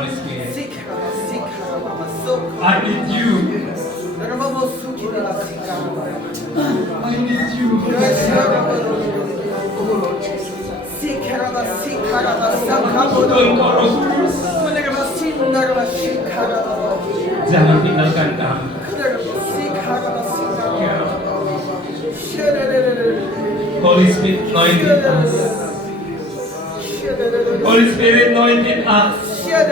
Holy Spirit. I need you. I need you. Jangan tinggalkan kami. Holy Spirit anointed us. Holy Spirit anointed us. Thank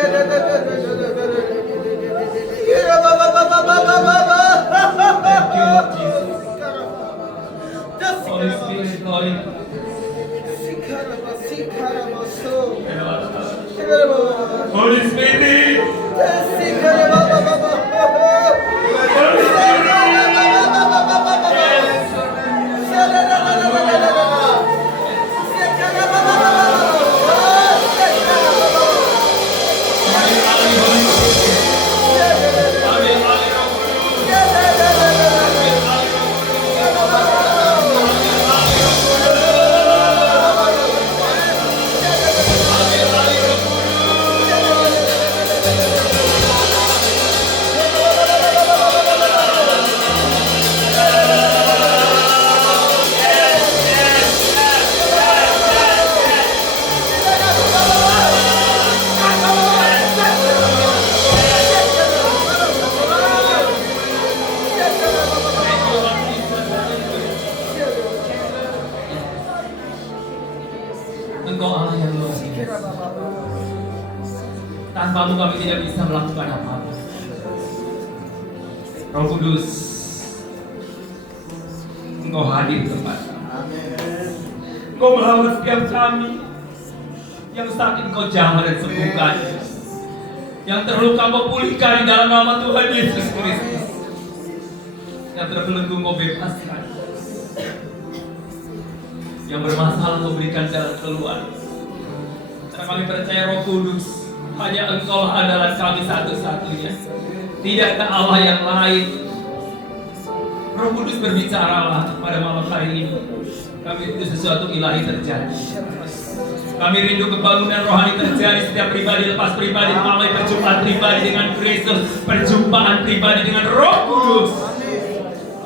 you, Lord Jesus. Holy Spirit anointed us. Holy Spirit. Engkau Allah yang luar biasa. Tanpamu kami tidak bisa melakukan apa-apa. Roh Kudus, Engkau hadir di tempat kami. Engkau merawat setiap kami. Yang sakit Engkau jamah dan sembuhkan. Yang terluka Engkau pulihkan di dalam nama Tuhan Yesus Kristus. Yang terbelenggu Engkau bebaskan. Yang bermasalah Engkau berikan jalan keluar. Karena kami percaya Roh Kudus, hanya Engkau adalah kami satu-satunya. Tidak ada Allah yang lain. Roh Kudus berbicaralah pada malam hari ini. Kami rindu sesuatu ilahi terjadi. Kami rindu kebangunan rohani terjadi. Setiap pribadi lepas pribadi melalui perjumpaan pribadi dengan Kristus, perjumpaan pribadi dengan Roh Kudus.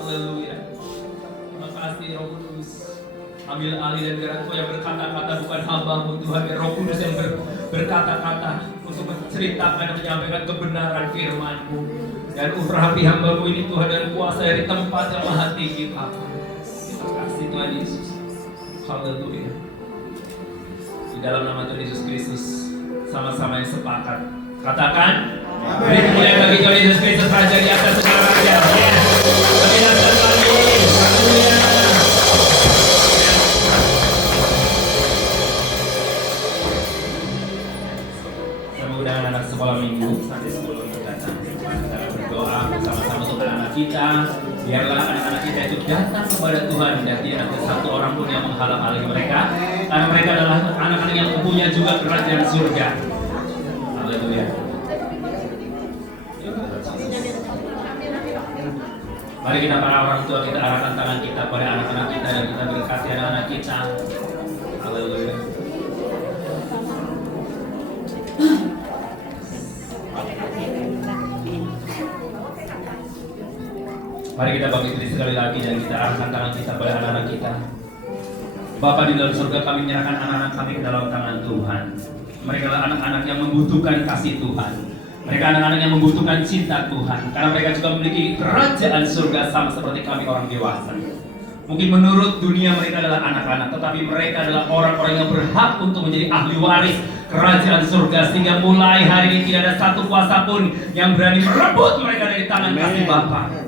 Haleluya. Terima kasih Roh Kudus. Ambil alih dan biar Engkau yang berkata-kata, bukan hamba-Mu Tuhan, biar Roh Kudus yang berkata-kata untuk menceritakan dan menyampaikan kebenaran firman-Mu. Dan urapi hamba-Mu ini Tuhan, dan kuasa dari tempat yang maha tinggi Bapa. Terima kasih Tuhan Yesus. Haleluya. Di dalam nama Tuhan Yesus Kristus, sama-sama yang sepakat katakan, beri kemuliaan bagi Tuhan Yesus Kristus, Raja di atas segala raja. Bagi dasar kami. Haleluya. Anak sekolah minggu sampai sebelum datang kita berdoa bersama-sama untuk anak-anak kita. Biarlah anak-anak kita itu datang kepada Tuhan dan tidak ada satu orang pun yang menghalang-halangi mereka, karena mereka adalah anak-anak yang punya juga kerajaan surga. Haleluya. Mari kita para orang tua, kita arahkan tangan kita pada anak-anak kita dan kita berkati anak-anak kita. Haleluya. Mari kita bangkit sekali lagi dan kita arahkan tangan kita pada anak-anak kita. Bapa di dalam surga, kami menyerahkan anak-anak kami ke dalam tangan Tuhan. Mereka adalah anak-anak yang membutuhkan kasih Tuhan. Mereka anak-anak yang membutuhkan cinta Tuhan, karena mereka juga memiliki kerajaan surga sama seperti kami orang dewasa. Mungkin menurut dunia mereka adalah anak-anak, tetapi mereka adalah orang-orang yang berhak untuk menjadi ahli waris kerajaan surga, sehingga mulai hari ini tidak ada satu kuasa pun yang berani merebut mereka dari tangan kasih Bapa.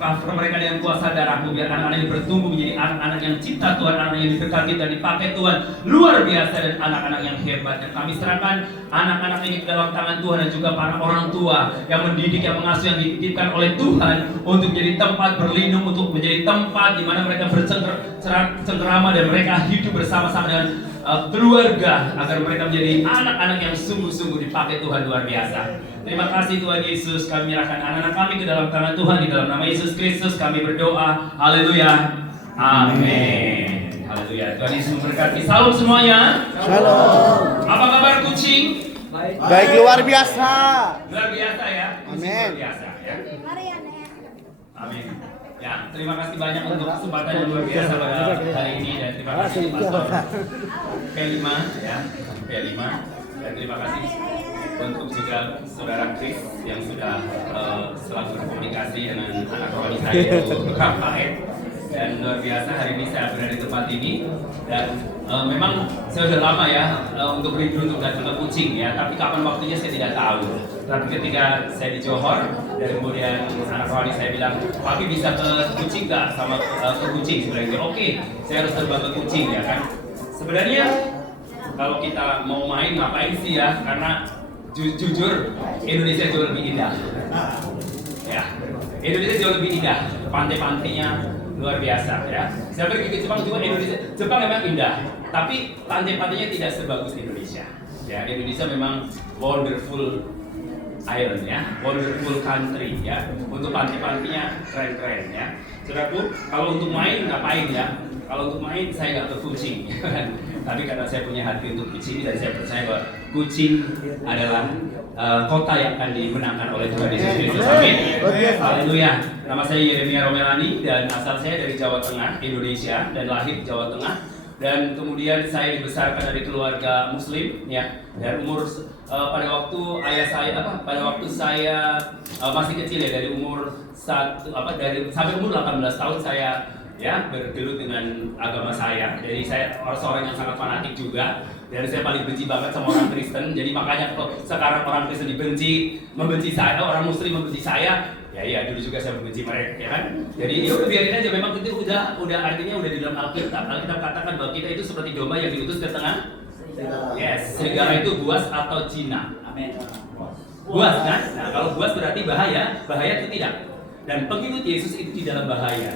Cover mereka dengan kuasa darah-Mu, biar anak-anak ini bertumbuh menjadi anak-anak yang cinta Tuhan, anak-anak yang diberkati dan dipakai Tuhan luar biasa, dan anak-anak yang hebat. Dan kami serahkan anak-anak ini ke dalam tangan Tuhan, dan juga para orang tua yang mendidik, yang mengasuh, yang dititipkan oleh Tuhan untuk menjadi tempat berlindung, untuk menjadi tempat di mana mereka bercengkerama dan mereka hidup bersama-sama dengan keluarga, agar mereka menjadi anak-anak yang sungguh-sungguh dipakai Tuhan luar biasa. Terima kasih Tuhan Yesus, kami menyerahkan anak-anak kami ke dalam tangan Tuhan, di dalam nama Yesus Kristus kami berdoa. Haleluya. Amin. Haleluya. Tuhan Yesus memberkati. Salam semuanya. Shalom. Apa kabar kucing? Baik. Baik, luar biasa. Luar biasa ya. Amin. Luar biasa ya. Amin. Ya, terima kasih banyak untuk kesempatan yang luar biasa pada hari ini dan terima kasih Pastor P5 ya, P5 dan terima kasih untuk juga Saudara Chris yang sudah selalu berkomunikasi dengan anak rohani saya yaitu Rafael. Dan luar biasa hari ini saya berada di tempat ini dan memang saya sudah lama ya untuk rindu untuk datang ke Kucing ya, tapi kapan waktunya saya tidak tahu. Tapi ketika saya di Johor dan kemudian anak rohani saya bilang, "Papi bisa ke Kucing nggak sama ke Kucing?" Saya bilang, "Oke, saya harus terbang ke Kucing ya kan." Sebenarnya kalau kita mau main ngapain sih ya? Karena jujur Indonesia jauh lebih indah. Ya, Indonesia jauh lebih indah. Pantai-pantainya luar biasa ya. Saya pergi ke Jepang juga, Jepang memang indah, tapi pantai-pantainya tidak sebagus Indonesia. Ya, Indonesia memang wonderful island ya, wonderful country ya. Untuk pantai-pantainya keren-keren ya. Saudaraku, kalau untuk main ngapain ya? Kalau untuk main saya nggak ke Kucing. Tapi karena saya punya hati untuk Kucing dan saya percaya bahwa Kucing adalah kota yang akan dimenangkan oleh Tuhan Yesus Kristus. Amin. Haleluya. Nama saya Yeremia Romelani dan asal saya dari Jawa Tengah, Indonesia dan lahir di Jawa Tengah. Dan kemudian saya dibesarkan dari keluarga Muslim, ya. Dan umur pada waktu ayah saya pada waktu saya masih kecil ya, dari umur sampai umur 18 tahun saya ya bergelut dengan agama saya. Jadi saya seorang yang sangat fanatik juga. Dan saya paling benci banget sama orang Kristen. Jadi makanya kalau sekarang orang Kristen membenci saya, orang Muslim membenci saya, ya dulu juga saya membenci mereka, ya kan? Jadi ya udah biarin aja. Memang itu udah artinya udah di dalam Alkitab. Alkitab katakan bahwa kita itu seperti domba yang diutus ke tengah. Yes, serigala itu buas atau Cina. Amin. Buas kan? Nah kalau buas berarti bahaya itu tidak. Dan pengikut Yesus itu di dalam bahaya.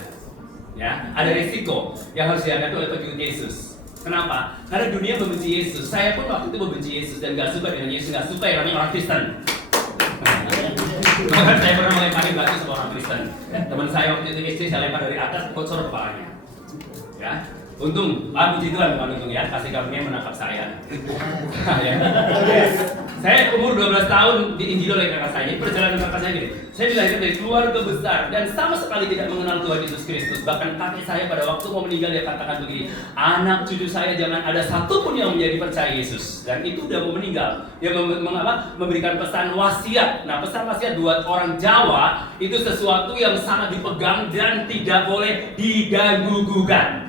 Ya, ada resiko yang harus dihadapi oleh pengikut Yesus. Kenapa? Karena dunia membenci Yesus. Saya pun waktu itu membenci Yesus dan gak suka dengan Yesus, gak suka yang namanya orang Kristen. Bahkan saya pernah melemparin batu sama orang Kristen. Teman saya waktu itu istri saya lempar dari atas, bocor kepalanya. Ya, untung, puji Tuhan bukan untung ya, kasih karunia menangkap saya. Ya. Saya umur 12 tahun diinjil oleh kakak saya. Jadi perjalanan kakak saya gini. Saya dilahirkan dari keluarga besar dan sama sekali tidak mengenal Tuhan Yesus Kristus. Bahkan kakek saya pada waktu mau meninggal dia katakan begini, anak cucu saya jangan ada satupun yang menjadi percaya Yesus. Dan itu udah mau meninggal. Dia memberikan pesan wasiat. Nah pesan wasiat buat orang Jawa itu sesuatu yang sangat dipegang dan tidak boleh diganggu-gugat.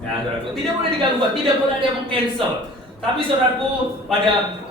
Nah, saudaraku, tidak boleh diganggu-gugat, tidak boleh ada yang meng-cancel. Tapi saudaraku, pada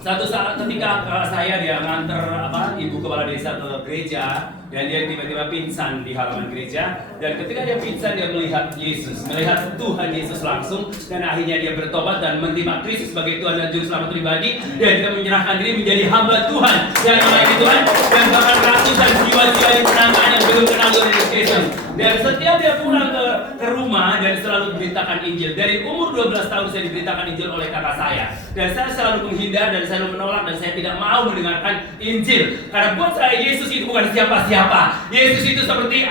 satu saat ketika saya dia nganter ibu kepala desa ke gereja dan dia tiba-tiba pingsan di halaman gereja, dan ketika dia pingsan dia melihat Yesus, melihat Tuhan Yesus langsung, dan akhirnya dia bertobat dan menerima Kristus sebagai Tuhan dan Juru Selamat pribadi, dan dia menyerahkan diri menjadi hamba Tuhan yang melayani Tuhan, dan bahkan ratusan jiwa-jiwa yang menangkan yang belum kenal Tuhan Yesus Kristus. Dan setiap dia pulang ke rumah dan selalu diberitakan Injil. Dari umur 12 tahun saya diberitakan Injil oleh kakak saya. Dan saya selalu menghindar dan selalu menolak dan saya tidak mau mendengarkan Injil. Karena buat saya Yesus itu bukan siapa-siapa. Yesus itu seperti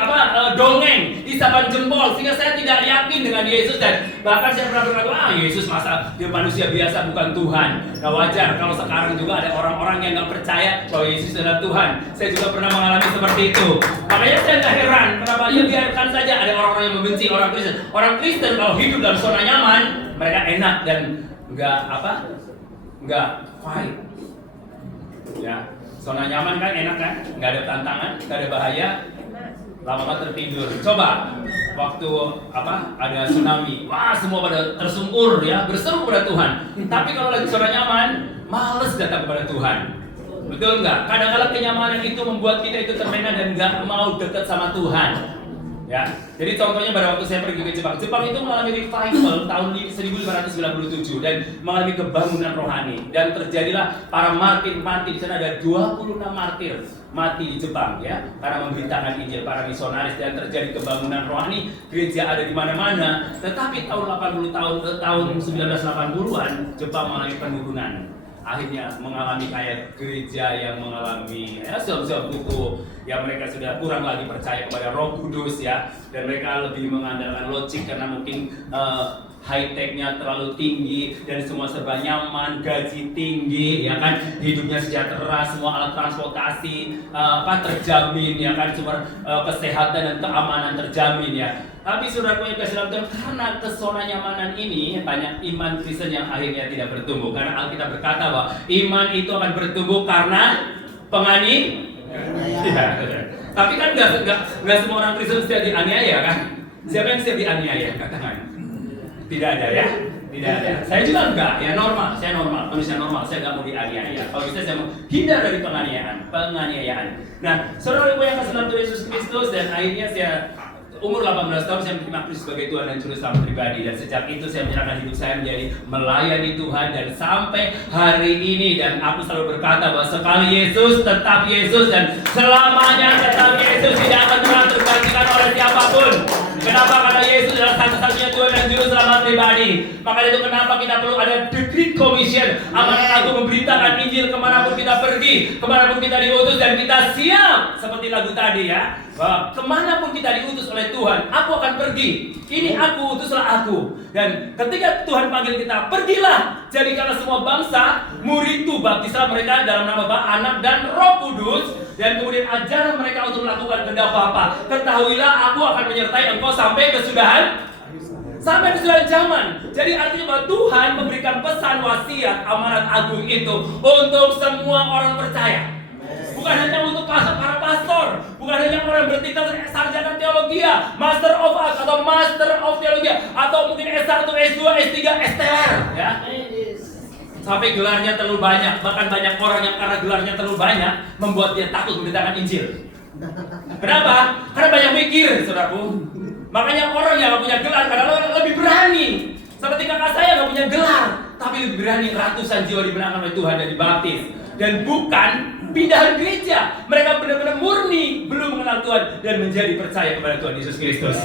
dongeng, isapan jempol, sehingga saya tidak yakin dengan Yesus. Dan bahkan saya pernah berkata, Yesus masa dia manusia biasa bukan Tuhan. Nah wajar kalau sekarang juga ada orang-orang yang nggak percaya bahwa Yesus adalah Tuhan. Saya juga pernah mengalami seperti itu. Makanya saya nggak heran kenapa biarkan saja ada orang-orang yang membenci orang Kristen. Orang Kristen kalau hidup dalam zona nyaman, mereka enak dan nggak fight. Ya, zona nyaman kan enak kan, nggak ada tantangan, nggak ada bahaya, lama-lama tertidur. Coba waktu ada tsunami, wah semua pada tersungkur ya, berseru kepada Tuhan. Tapi kalau lagi zona nyaman, males datang kepada Tuhan. Betul nggak? Kadang-kadang kenyamanan itu membuat kita itu terlena dan nggak mau dekat sama Tuhan. Ya, jadi contohnya pada waktu saya pergi ke Jepang itu mengalami revival tahun 1597 dan mengalami kebangunan rohani, dan terjadilah para martir mati. Di sana ada 26 martir mati di Jepang ya, karena memberitakan Injil, para misionaris, dan terjadi kebangunan rohani. Gereja ada di mana-mana. Tetapi tahun 1980-an Jepang mengalami penurunan. Akhirnya mengalami kayak gereja yang mengalami sebuah buku yang mereka sudah kurang lagi percaya kepada Roh Kudus ya, dan mereka lebih mengandalkan logik karena mungkin high-tech-nya terlalu tinggi dan semua serba nyaman, gaji tinggi, ya kan, hidupnya sejahtera, semua alat transportasi terjamin, ya kan, sumber kesehatan dan keamanan terjamin, ya. Tapi saudaraku yang kasih dalam Tuhan, karena kesona nyamanan ini banyak iman Kristen yang akhirnya tidak bertumbuh. Karena Alkitab berkata bahwa iman itu akan bertumbuh karena ya. Tapi kan nggak semua orang Kristen setia dianiaya kan? Siapa yang setia dianiaya? Katakan. Tidak ada ya, tidak ada. Saya juga enggak, ya normal, saya normal, manusia normal, saya nggak mau dianiaya. Kalau bisa saya mau hindar dari penganiayaan. Nah, saudara-saudaraku yang kasih dalam Tuhan Yesus Kristus, dan akhirnya saya umur 18 tahun saya menerima Kristus sebagai Tuhan dan Juru Selamat pribadi, dan sejak itu saya menyerahkan hidup saya menjadi melayani Tuhan dan sampai hari ini. Dan aku selalu berkata bahwa sekali Yesus tetap Yesus dan selamanya tetap Yesus, tidak akan pernah tergantikan oleh siapapun. Kenapa? Karena Yesus adalah satu-satunya Tuhan dan Juru Selamat pribadi. Maka itu kenapa kita perlu ada The Great Commission, amanat aku memberitakan Injil kemanapun kita pergi, kemanapun kita diutus, dan kita siap seperti lagu tadi, ya, bahwa kemanapun kita diutus oleh Tuhan, aku akan pergi. Ini aku, utuslah aku. Dan ketika Tuhan panggil kita, pergilah, jadikanlah semua bangsa muridku, baptislah mereka dalam nama Bapa, Anak, dan Roh Kudus, dan kemudian ajarlah mereka untuk melakukan kehendak Bapa. Ketahuilah aku akan menyertai engkau sampai kesudahan zaman. Jadi artinya bahwa Tuhan memberikan pesan, wasiat, amanat agung itu untuk semua orang percaya. Bukan hanya untuk para pastor, bukan hanya orang bertingkat sarjana teologi, Master of Arts atau Master of Teologi, atau mungkin S1, S2, S3, STR, ya. Sampai gelarnya terlalu banyak, bahkan banyak orang yang karena gelarnya terlalu banyak membuat dia takut memberitakan Injil. Kenapa? Karena banyak mikir, saudaraku. Makanya orang yang gak punya gelar karena lebih berani. Seperti kakak saya gak punya gelar, tapi lebih berani, ratusan jiwa dimenangkan oleh Tuhan dan dibaptis. Dan bukan pindahan gereja, mereka benar-benar murni belum mengenal Tuhan dan menjadi percaya kepada Tuhan Yesus Kristus.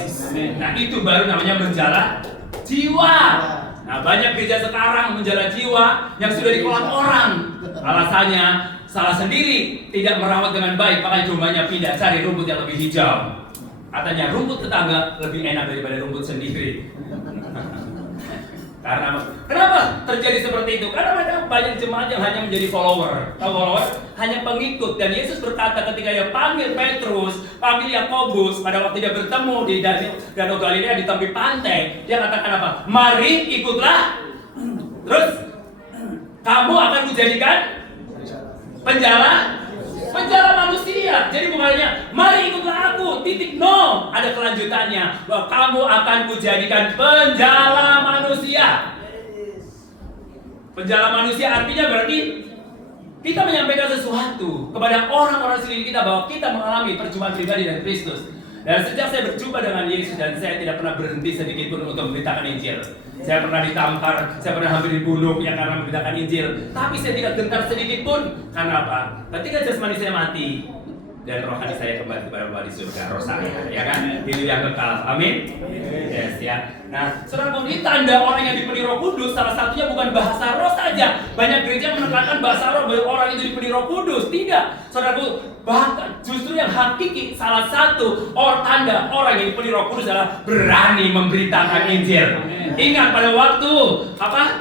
Nah, itu baru namanya menjala jiwa. Nah, banyak gereja sekarang menjala jiwa yang sudah dikolam orang. Alasannya salah sendiri, tidak merawat dengan baik, makanya dombanya pindah cari rumput yang lebih hijau. Katanya rumput tetangga lebih enak daripada rumput sendiri. Karena kenapa terjadi seperti itu? Karena ada banyak jemaat yang hanya menjadi follower. Tahu follower? Hanya pengikut. Dan Yesus berkata ketika dia panggil Petrus, panggil Yakobus, pada waktu dia bertemu di Danau Galilea di tepi pantai, dia katakan apa? Mari ikutlah. Terus kamu akan kujadikan penjala manusia. Jadi bukannya mari ikutlah aku, titik, no, ada kelanjutannya, bahwa kamu akan kujadikan penjala manusia. Penjala manusia artinya berarti kita menyampaikan sesuatu kepada orang-orang sekeliling kita bahwa kita mengalami perjumpaan pribadi dengan Kristus. Dan sejak saya berjumpa dengan Yesus, dan saya tidak pernah berhenti sedikit pun untuk memberitakan Injil. Saya pernah ditampar, saya pernah hampir dibunuh ya karena memberitakan Injil. Tapi saya tidak gentar sedikit pun. Karena apa? Ketika jasmani saya mati dan rohani saya kembali kepada Bapa di surga, roh saya, ya kan? Hidup yang kekal. Amin. Yes, ya. Nah, saudara, ini tanda orang yang dipenuhi Roh Kudus, salah satunya bukan bahasa roh saja. Banyak gereja menekankan bahasa roh bahwa orang itu dipenuhi Roh Kudus. Tidak, saudaraku, bahkan justru yang hakiki, salah satu tanda orang yang dipenuhi Roh Kudus adalah berani memberitakan Injil. Ingat pada waktu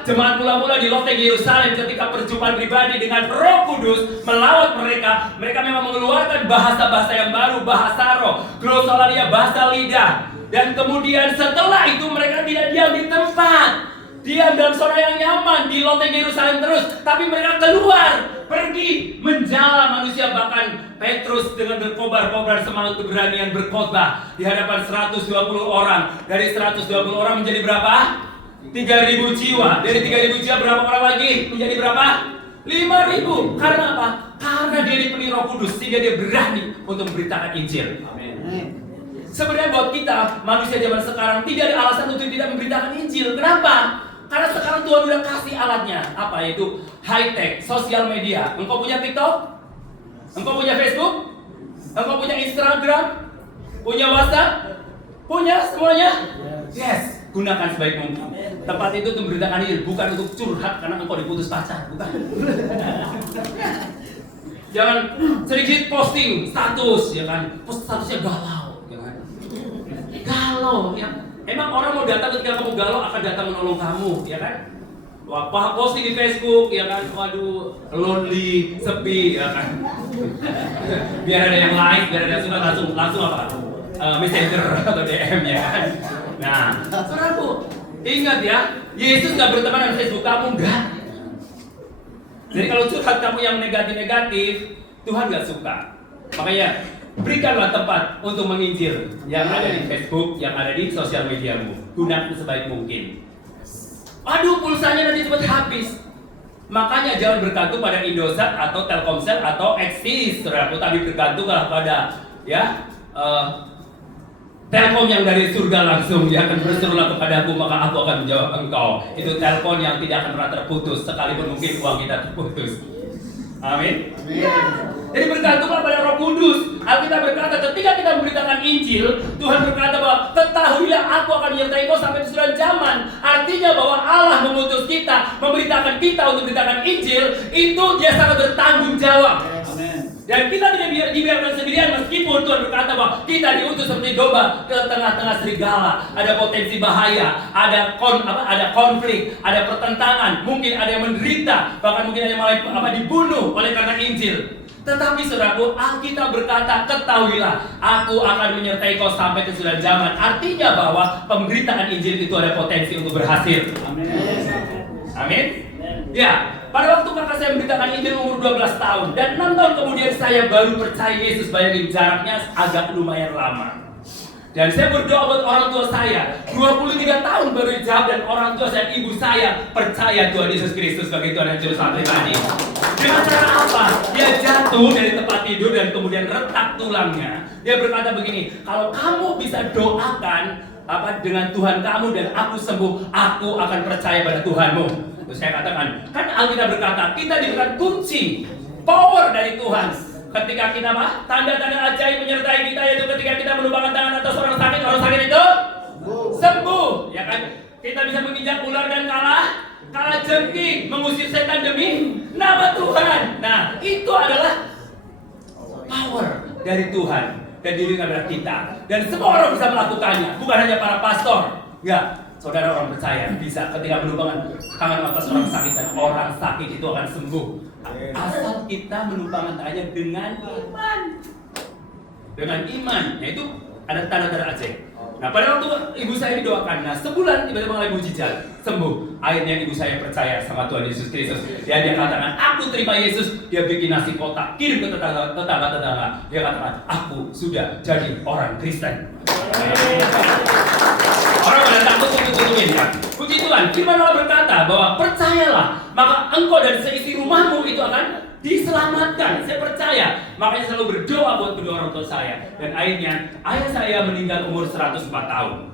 jemaat mula-mula di loteng Yerusalem, ketika perjumpaan pribadi dengan Roh Kudus melawat mereka memang mengeluarkan bahasa-bahasa yang baru, bahasa roh, glosolalia, bahasa lidah. Dan kemudian setelah itu mereka tidak diam di tempat, diam dalam zona yang nyaman di loteng Yerusalem terus, tapi mereka keluar, pergi menjala manusia. Bahkan Petrus dengan berkobar-kobar semangat keberanian berkhotbah di hadapan 120 orang. Dari 120 orang menjadi berapa? 3.000 jiwa. Dari 3.000 jiwa berapa orang lagi? Menjadi berapa? 5.000. Karena apa? Karena dia dipenuhi Roh Kudus, sehingga dia berani untuk memberitakan Injil. Amin. Sebenarnya buat kita manusia zaman sekarang tidak ada alasan untuk tidak memberitakan Injil. Kenapa? Karena sekarang Tuhan sudah kasih alatnya. Apa? Yaitu high tech, sosial media. Engkau punya TikTok? Engkau punya Facebook? Engkau punya Instagram? Punya WhatsApp? Punya semuanya? Yes. Gunakan sebaik mungkin. Tempat itu untuk memberitakan Injil, bukan untuk curhat karena engkau diputus pacar, bukan. Jangan sedikit posting status, ya kan? Post statusnya galau, ya kan? Galau, ya. Emang orang mau datang ketika kamu galau akan datang menolong kamu, ya kan? Wah, posting di Facebook, ya kan? Waduh, lonely, sepi, ya kan? Biar ada yang like, biar ada yang suka, langsung apa? Messenger atau DM, ya kan? Nah, saudaraku, ingat ya, Yesus nggak berteman dengan Facebook kamu, enggak. Jadi kalau curhat kamu yang negatif-negatif, Tuhan nggak suka. Makanya berikanlah tempat untuk menginjil yang ada di Facebook, yang ada di sosial mediamu. Gunakan sebaik mungkin. Aduh, pulsanya nanti cepat habis. Makanya jangan bergantung pada Indosat atau Telkomsel atau Axis, saudaraku, tapi bergantunglah pada Telkom yang dari surga langsung. Dia akan berserulah kepadaku, maka aku akan menjawab engkau. Itu telepon yang tidak akan pernah terputus, sekalipun mungkin uang kita terputus. Amin. Jadi bergantunglah pada Roh Kudus. Alkitab berkata ketika kita memberitakan Injil, Tuhan berkata bahwa ketahuilah aku akan menyertai kau sampai kesudahan zaman. Artinya bahwa Allah mengutus kita, memberitakan kita untuk memberitakan Injil, itu Dia sangat bertanggung jawab. Dan kita tidak dibiarkan sendirian, meskipun Tuhan berkata bahwa kita diutus seperti domba ke tengah-tengah serigala. Ada potensi bahaya, ada konflik, ada pertentangan, mungkin ada yang menderita, bahkan mungkin ada yang malah dibunuh oleh karena Injil. Tetapi saudaraku, Alkitab berkata, ketahuilah, aku akan menyertai kau sampai kesudahan zaman. Artinya bahwa pemberitaan Injil itu ada potensi untuk berhasil. Amin. Amin. Ya, pada waktu kakak saya memberitakan Injil umur 12 tahun dan 6 tahun kemudian saya baru percaya Yesus. Bayangin jaraknya agak lumayan lama. Dan saya berdoa buat orang tua saya, 23 tahun baru dijawab, dan orang tua saya, ibu saya percaya Tuhan Yesus Kristus sebagai Tuhan dan Juru Selamat pribadi. Dengan cara apa? Dia jatuh dari tempat tidur dan kemudian retak tulangnya. Dia berkata begini, kalau kamu bisa doakan dengan Tuhan kamu dan aku sembuh, aku akan percaya pada Tuhanmu. Terus saya katakan, kan Alkitab berkata, kita diberikan kunci, power dari Tuhan. Ketika kita tanda-tanda ajaib menyertai kita, yaitu ketika kita menumpangkan tangan atas orang sakit itu sembuh, ya kan? Kita bisa menginjak ular dan kalah jengking, mengusir setan demi nama Tuhan. Nah, itu adalah power dari Tuhan dan diberikan kepada kita. Dan semua orang bisa melakukannya, bukan hanya para pastor. Ya, saudara orang percaya bisa ketika menumpangkan tangan atas orang sakit dan orang sakit itu akan sembuh. Asal kita menumpangkan tangannya dengan iman. Dengan iman, yaitu ada tanda-tanda ajaib. Nah, pada waktu ibu saya didoakan, sebulan tiba-tiba mulai mujizat, sembuh. Akhirnya ibu saya percaya sama Tuhan Yesus Kristus. Dan dia katakan, aku terima Yesus. Dia bikin nasi kotak, kirim ke tetangga-tetangga. Dia katakan, aku sudah jadi orang Kristen. Orang pada takut untuk kan? Puji Tuhan, firman Allah berkata bahwa percayalah, maka engkau dan seisi rumahmu itu akan diselamatkan. Saya percaya, makanya selalu berdoa buat kedua orang tua saya. Dan akhirnya ayah saya meninggal umur 104 tahun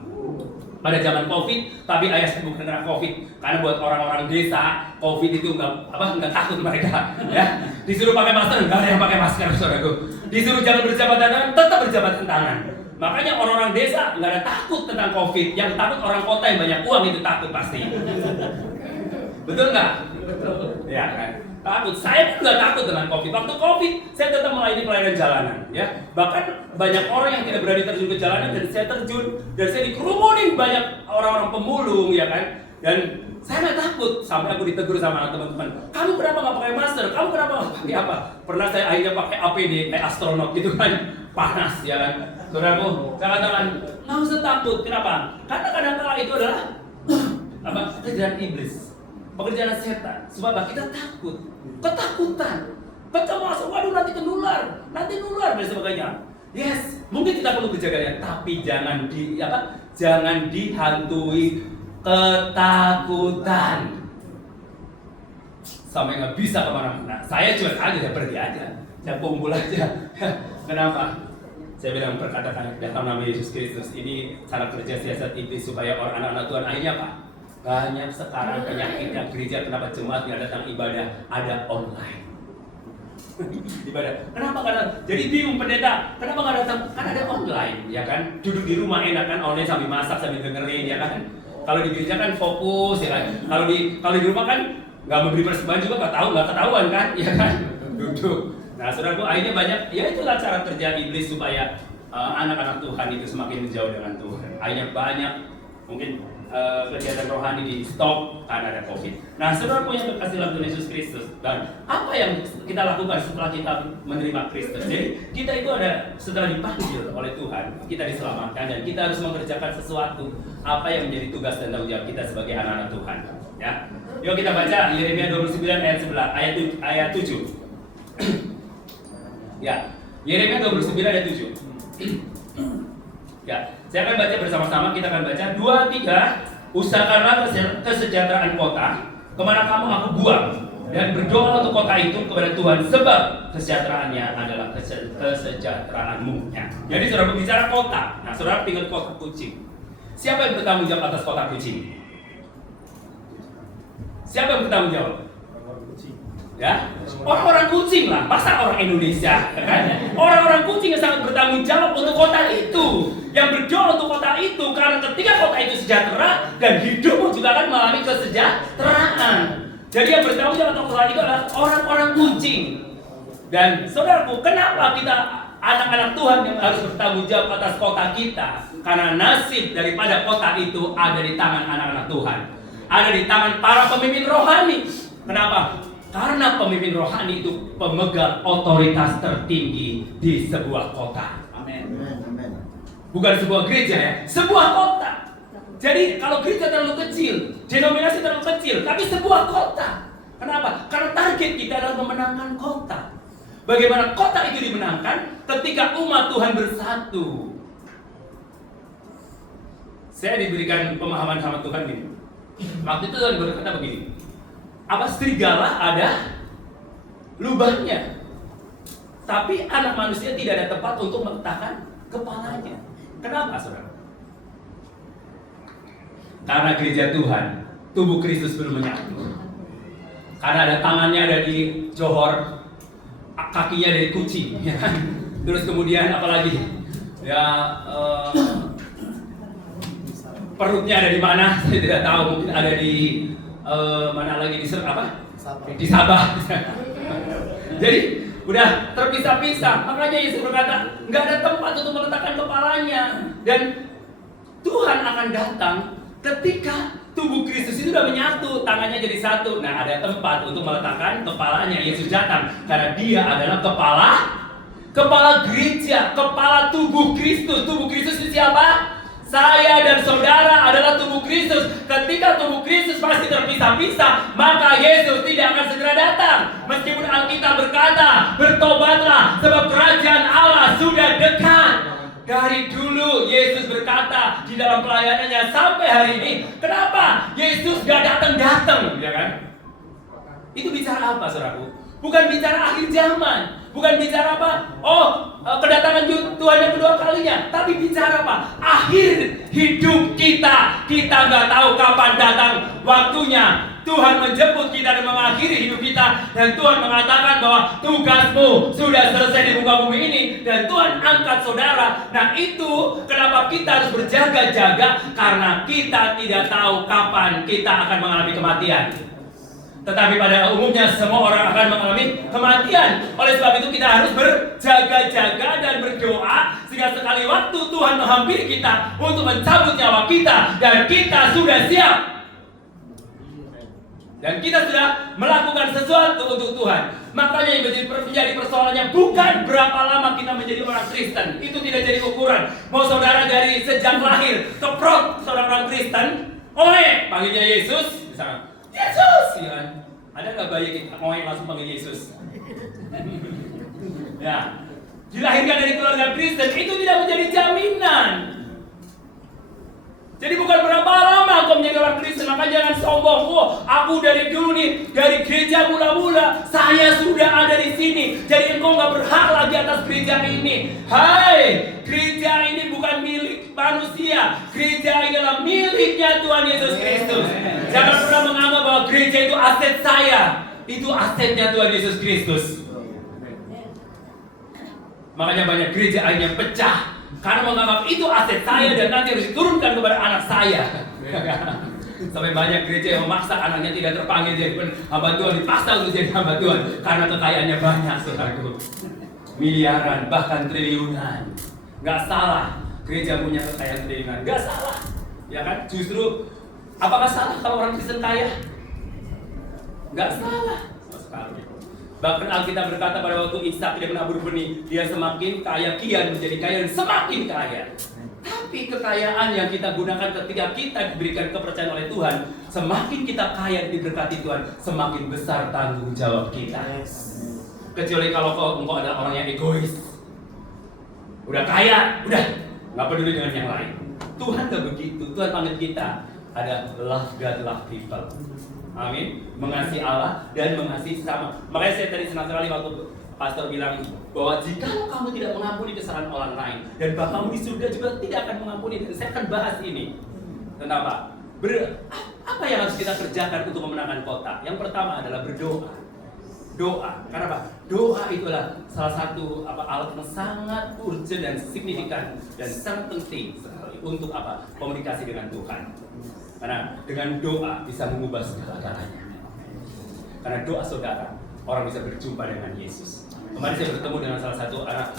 pada zaman COVID, tapi ayah saya bukan kena COVID, karena buat orang-orang desa COVID itu nggak takut mereka. Ya, disuruh pakai masker, nggak ada yang pakai masker, saudaraku. Disuruh jangan berjabat tangan, tetap berjabat tangan. Makanya orang-orang desa nggak ada takut tentang COVID, yang takut orang kota yang banyak uang itu takut pasti. Betul nggak? Betul. Ya kan? Takut. Saya pun nggak takut dengan COVID. Waktu COVID, saya tetap melayani pelayanan jalanan. Ya, bahkan banyak orang yang tidak berani terjun ke jalanan dan saya terjun, dan saya dikerumunin banyak orang-orang pemulung, ya kan? Dan saya nggak takut. Sampai aku ditegur sama teman-teman. Kamu kenapa nggak pakai masker? Kamu kenapa nggak pakai apa? Pernah saya akhirnya pakai APD kayak astronot gitu kan? Panas, ya kan? Saudaraku, saya katakan nggak usah takut. Kenapa? Karena kadang-kala itu adalah pekerjaan iblis, pekerjaan setan. Sebab kita takut, ketakutan, kecemasan. Waduh, nanti nular dan sebagainya. Yes, mungkin kita perlu berjaga-jaga, tapi jangan dihantui ketakutan sampai nggak bisa kemana-mana. Saya cuek aja, saya pergi aja, saya kumpul aja. Kenapa? Saya bilang perkatakan dalam nama Yesus Kristus. Ini cara kerja siasat iblis supaya orang anak-anak Tuhan akhirnya apa? Banyak sekarang penyakitnya gereja, kenapa jemaat nggak datang ibadah, ada online ibadah. Kenapa? Karena jadi bingung pendeta, kenapa nggak datang? Kan ada online, ya kan? Duduk di rumah enak kan, online sambil masak sambil dengerin, ya kan? Kalau di gereja kan fokus, ya kan? Kalau di rumah kan nggak memberi persembahan juga nggak ketahuan kan, ya kan? Duduk. Nah, saudaraku, akhirnya banyak, ya itulah cara kerja iblis supaya anak-anak Tuhan itu semakin menjauh dengan Tuhan. Akhirnya banyak Mungkin kegiatan rohani di stop karena ada COVID. Nah, saudaraku yang terkasih dalam Tuhan Yesus Kristus, dan apa yang kita lakukan setelah kita menerima Kristus? Jadi kita itu ada setelah dipanggil oleh Tuhan, kita diselamatkan dan kita harus mengerjakan sesuatu apa yang menjadi tugas dan tanggung jawab kita sebagai anak-anak Tuhan. Ya, yuk kita baca Yeremia 29 ayat 11 ayat 7. Ya, Yeremia 29 ayat 7. Ya, saya akan baca bersama-sama. Kita akan baca 2, 3. Usahakanlah kesejahteraan kota kemana kamu aku buang, dan berdoa untuk kota itu kepada Tuhan, sebab kesejahteraannya adalah kesejahteraanmu. Ya. Jadi saudara berbicara kota. Nah, saudara tinggal kota kucing. Siapa yang bertanggung jawab atas kota kucing? Siapa yang bertanggung jawab? Ya, orang-orang kucing lah, masa orang Indonesia, kan? Orang-orang kucing yang sangat bertanggung jawab untuk kota itu, yang berdoa untuk kota itu, karena ketika kota itu sejahtera dan hidupmu juga akan mengalami kesejahteraan. Jadi yang bertanggung jawab untuk kota itu adalah orang-orang kucing. Dan saudaraku, kenapa kita anak-anak Tuhan yang harus bertanggung jawab atas kota kita? Karena nasib daripada kota itu ada di tangan anak-anak Tuhan, ada di tangan para pemimpin rohani. Kenapa? Karena pemimpin rohani itu pemegang otoritas tertinggi di sebuah kota. Amin. Bukan sebuah gereja ya, sebuah kota. Jadi kalau gereja terlalu kecil, denominasi terlalu kecil, tapi sebuah kota. Kenapa? Karena target kita adalah memenangkan kota. Bagaimana kota itu dimenangkan? Ketika umat Tuhan bersatu. Saya diberikan pemahaman sama Tuhan gini. Waktu itu Tuhan berkata begini. Apa serigala ada lubangnya, tapi anak manusia tidak ada tempat untuk meletakkan kepalanya. Kenapa, saudara? Karena gereja Tuhan, tubuh Kristus belum menyatu. Karena ada tangannya ada di johor, kakinya dari kucing, ya kan? Terus kemudian apalagi? Ya, perutnya ada di mana? Saya tidak tahu. Mungkin ada di mana lagi, di Sabah. Jadi udah terpisah-pisah. Makanya Yesus berkata nggak ada tempat untuk meletakkan kepalanya. Dan Tuhan akan datang ketika tubuh Kristus itu sudah menyatu, tangannya jadi satu. Nah, ada tempat untuk meletakkan kepalanya. Yesus datang karena Dia adalah kepala gereja, kepala tubuh Kristus. Tubuh Kristus itu siapa? Saya dan saudara adalah tubuh Kristus. Ketika tubuh Kristus pasti terpisah-pisah, maka Yesus tidak akan segera datang. Meskipun Alkitab berkata, bertobatlah sebab kerajaan Allah sudah dekat. Dari dulu Yesus berkata di dalam pelayanannya sampai hari ini. Kenapa Yesus gak datang-datang, ya kan? Itu bicara apa, saudaraku? Bukan bicara akhir zaman. Bukan bicara apa? Kedatangan Tuhan yang kedua kalinya. Tapi bicara apa? Akhir hidup kita. Kita nggak tahu kapan datang waktunya. Tuhan menjemput kita dan mengakhiri hidup kita. Dan Tuhan mengatakan bahwa tugasmu sudah selesai di muka bumi ini. Dan Tuhan angkat saudara. Nah, itu kenapa kita harus berjaga-jaga. Karena kita tidak tahu kapan kita akan mengalami kematian. Tetapi pada umumnya semua orang akan mengalami kematian. Oleh sebab itu kita harus berjaga-jaga dan berdoa sehingga sekali waktu Tuhan menghampiri kita untuk mencabut nyawa kita dan kita sudah siap. Dan kita sudah melakukan sesuatu untuk Tuhan. Makanya yang menjadi persoalannya bukan berapa lama kita menjadi orang Kristen. Itu tidak jadi ukuran. Mau saudara dari sejak lahir keprot saudara orang Kristen, panggilnya Yesus, misalnya Yesus, ya kan? Ada nggak bayi kita langsung panggil Yesus? Ya, dilahirkan dari keluarga Kristen itu tidak menjadi jaminan. Jadi bukan berapa lama kau menjadi orang Kristen, maka jangan sombong. Aku dari dulu nih, dari gereja mula-mula, saya sudah ada di sini. Jadi engkau nggak berhak lagi atas gereja ini. Hai, gereja ini bukan milik manusia. Gereja ini adalah miliknya Tuhan Yesus Kristus. Jangan pernah menganggap bahwa gereja itu aset saya. Itu asetnya Tuhan Yesus Kristus. Makanya banyak gereja akhirnya pecah karena menganggap itu aset saya dan nanti harus diturunkan kepada anak saya. Sampai banyak gereja yang memaksa anaknya tidak terpanggil jadi hamba Tuhan, dipaksa untuk jadi hamba Tuhan karena kekayaannya banyak, saudaraku. Miliaran, bahkan triliunan. Gak salah gereja punya kekayaan triliunan, gak salah. Ya kan? Justru apakah salah kalau orang Kristen kaya? Nggak salah sama sekali. Bahkan Alkitab berkata pada waktu Ishak tidak menabur benih, dia semakin kaya kian menjadi kaya dan semakin kaya. Tapi kekayaan yang kita gunakan ketika kita diberikan kepercayaan oleh Tuhan, semakin kita kaya diberkati Tuhan, semakin besar tanggung jawab kita. Kecuali kalau engkau adalah orang yang egois, udah kaya, udah nggak peduli dengan yang lain. Tuhan gak begitu. Tuhan panggil kita ada love God, love people. Amin. Mengasihi Allah dan mengasihi sesama. Makanya saya tadi senang sekali waktu pastor bilang bahwa jika kamu tidak mengampuni kesalahan orang lain, dan Bapamu di surga juga tidak akan mengampuni. Dan saya akan bahas ini tentang apa yang harus kita kerjakan untuk memenangkan kota. Yang pertama adalah berdoa. Doa. Karena apa? Doa itulah salah satu alat yang sangat urgent dan signifikan dan sangat penting sekali untuk komunikasi dengan Tuhan. Karena dengan doa bisa mengubah segala-galanya. Karena doa saudara, orang bisa berjumpa dengan Yesus. Kemarin saya bertemu dengan salah satu anak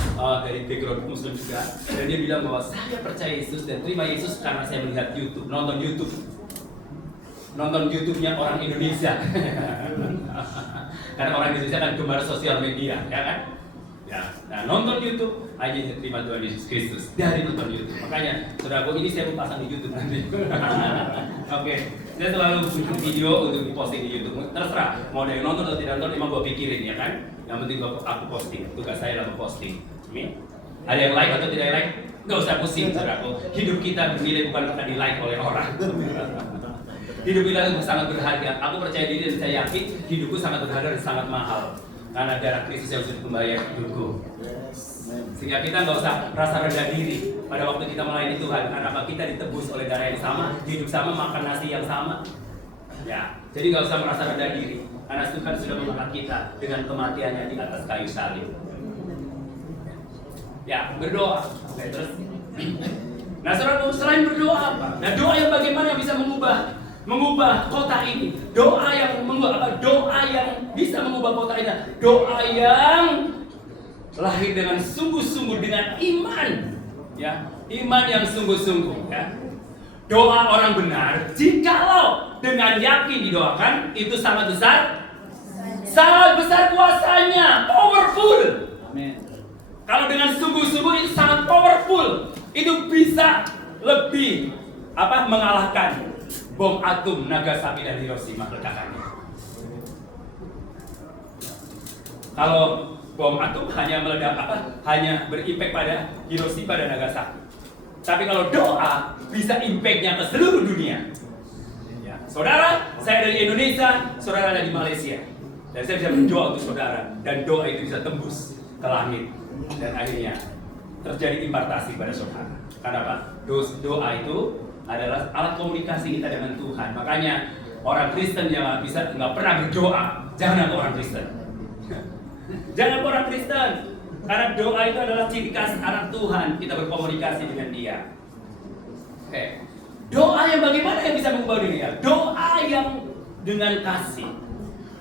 dari background Muslim juga, dan dia bilang bahwa saya percaya Yesus dan terima Yesus karena saya melihat YouTube, nonton YouTube-nya orang Indonesia. Karena orang Indonesia kan gemar sosial media, ya kan? Ya, nah nonton YouTube aja terima Tuhan Yesus Kristus dari nonton YouTube. Makanya saudaraku, ini saya mau pasang di YouTube nanti. Oke, saya selalu bikin video untuk diposting di YouTube. Terserah mau ada yang nonton atau tidak nonton, emang gue pikirin ya kan. Yang penting aku posting, tugas saya adalah posting. Amin. Ada yang like atau tidak like, nggak usah pusing saudaraku. Hidup kita bernilai bukan karena di like oleh orang. Hidup kita itu sangat berharga. Aku percaya diri dan saya yakin hidupku sangat berharga dan sangat mahal. Karena darah Kristus yang sudah membayar hidupku. Sehingga kita nggak usah rasa rendah diri pada waktu kita melayani Tuhan. Karena apa? Kita ditebus oleh darah yang sama, hidup sama, makan nasi yang sama. Ya, jadi nggak usah merasa rendah diri. Karena Tuhan sudah mengangkat kita dengan kematiannya di atas kayu salib. Ya, berdoa. Oke, terus. Nah, saudara, selain berdoa apa? Nah, doa yang bagaimana yang bisa mengubah kota ini? Doa yang bisa mengubah kota ini. Doa yang lahir dengan sungguh-sungguh, dengan iman, ya, iman yang sungguh-sungguh, ya. Doa orang benar, jikalau dengan yakin didoakan, itu sangat besar kuasanya, powerful. Amin. Kalau dengan sungguh-sungguh itu sangat powerful, itu bisa lebih mengalahkan bom atom Nagasaki dan Hiroshima ledakannya. Kalau bom atom hanya meledak hanya berimpact pada Hiroshima dan Nagasaki. Tapi kalau doa bisa impactnya ke seluruh dunia. Ya. Saudara, saya dari Indonesia, saudara dari Malaysia, dan saya bisa berdoa untuk saudara, dan doa itu bisa tembus ke langit, dan akhirnya terjadi impartasi pada saudara. Karena apa? Doa itu adalah alat komunikasi kita dengan Tuhan. Makanya orang Kristen yang nggak pernah berdoa, jangan orang Kristen. Jangan orang Kristen. Karena doa itu adalah ciri khas anak Tuhan, kita berkomunikasi dengan Dia. Oke. Doa yang bagaimana yang bisa mengubah dunia? Doa yang dengan kasih.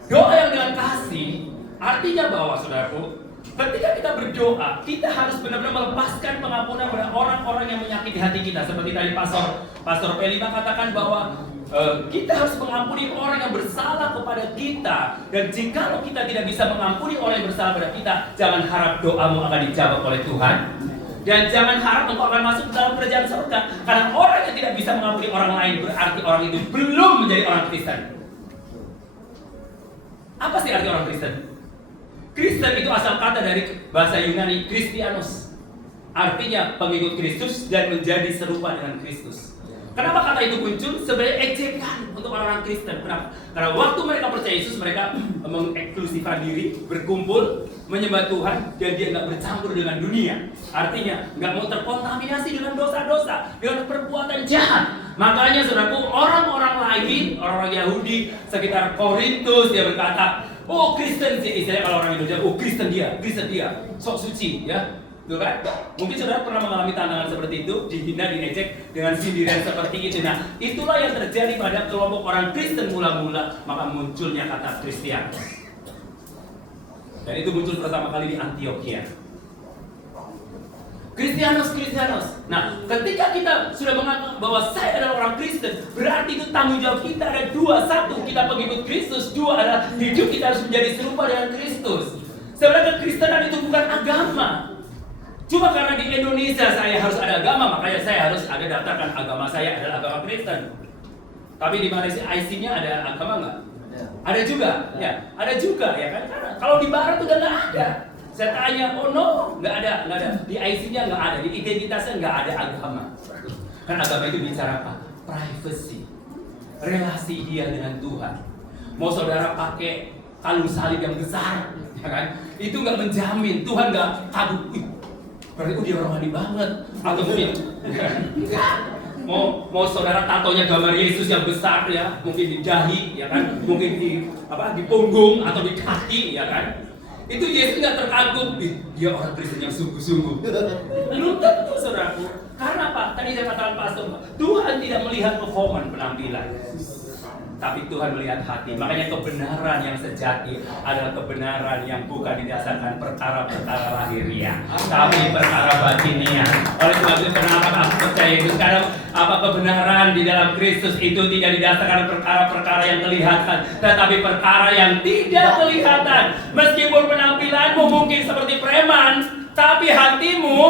Doa yang dengan kasih artinya bahwa saudaraku, ketika kita berdoa, kita harus benar-benar melepaskan pengampunan pada orang-orang yang menyakiti hati kita. Seperti tadi Pastor Pelima katakan bahwa kita harus mengampuni orang yang bersalah kepada kita. Dan jika kita tidak bisa mengampuni orang yang bersalah pada kita, jangan harap doamu akan dijawab oleh Tuhan. Dan jangan harap engkau akan masuk dalam kerajaan surga. Karena orang yang tidak bisa mengampuni orang lain, berarti orang itu belum menjadi orang Kristen. Apa sih arti orang Kristen? Kristen itu asal kata dari bahasa Yunani Kristianos, artinya pengikut Kristus dan menjadi serupa dengan Kristus. Kenapa kata itu muncul? Sebagai ejekan untuk orang-orang Kristen. Kenapa? Karena waktu mereka percaya Yesus, mereka mengeksklusifkan diri, berkumpul, menyembah Tuhan, dan dia nggak bercampur dengan dunia. Artinya nggak mau terkontaminasi dengan dosa-dosa, dengan perbuatan jahat. Makanya saudaraku, orang-orang lain, orang-orang Yahudi sekitar Korintus, dia berkata, oh Kristen sih, istilahnya kalau orang Indonesia, oh Kristen dia, sok suci, ya. Tuh kan? Mungkin saudara pernah mengalami tantangan seperti itu, dihina, diejek dengan sindiran seperti itu. Nah, itulah yang terjadi pada kelompok orang Kristen mula-mula, maka munculnya kata Kristian. Dan itu muncul pertama kali di Antioquia. Kristianos. Nah, ketika kita sudah mengaku bahwa saya adalah orang Kristen, berarti itu tanggung jawab kita ada dua. Satu, kita pengikut Kristus. Dua, adalah hidup kita harus menjadi serupa dengan Kristus. Sebenarnya kekristenan itu bukan agama. Cuma karena di Indonesia saya harus ada agama, makanya saya harus ada daftarkan agama saya adalah agama Kristen. Tapi di Malaysia IC-nya ada agama nggak? Ada juga, ya. Ada juga, ya kan? Karena kalau di Barat udah nggak ada. Saya tanya, oh no, nggak ada. Di IC-nya nggak ada, di identitasnya nggak ada agama. Kan agama itu bicara apa? Privacy, relasi dia dengan Tuhan. Mau saudara pakai kalung salib yang besar, ya kan? Itu nggak menjamin Tuhan nggak kagum. Berarti dia rohani banget, atau mungkin enggak. Mau saudara tatonya gambar Yesus yang besar ya, mungkin di dahi, ya kan? Mungkin di punggung atau di kaki, ya kan? Itu Yesus nggak terkagum, dia orang Kristen yang sungguh-sungguh. Belum tentu, saudaraku. Karena apa? Tadi saya katakan pastor, Tuhan tidak melihat performan penampilan, tapi Tuhan melihat hati. Makanya kebenaran yang sejati adalah kebenaran yang bukan didasarkan perkara-perkara lahiriah, tapi perkara batinia. Oleh sebab itu kenapa aku percaya itu? Karena kebenaran di dalam Kristus itu tidak didasarkan perkara-perkara yang kelihatan, tetapi perkara yang tidak kelihatan. Meskipun penampilanmu mungkin seperti preman, tapi hatimu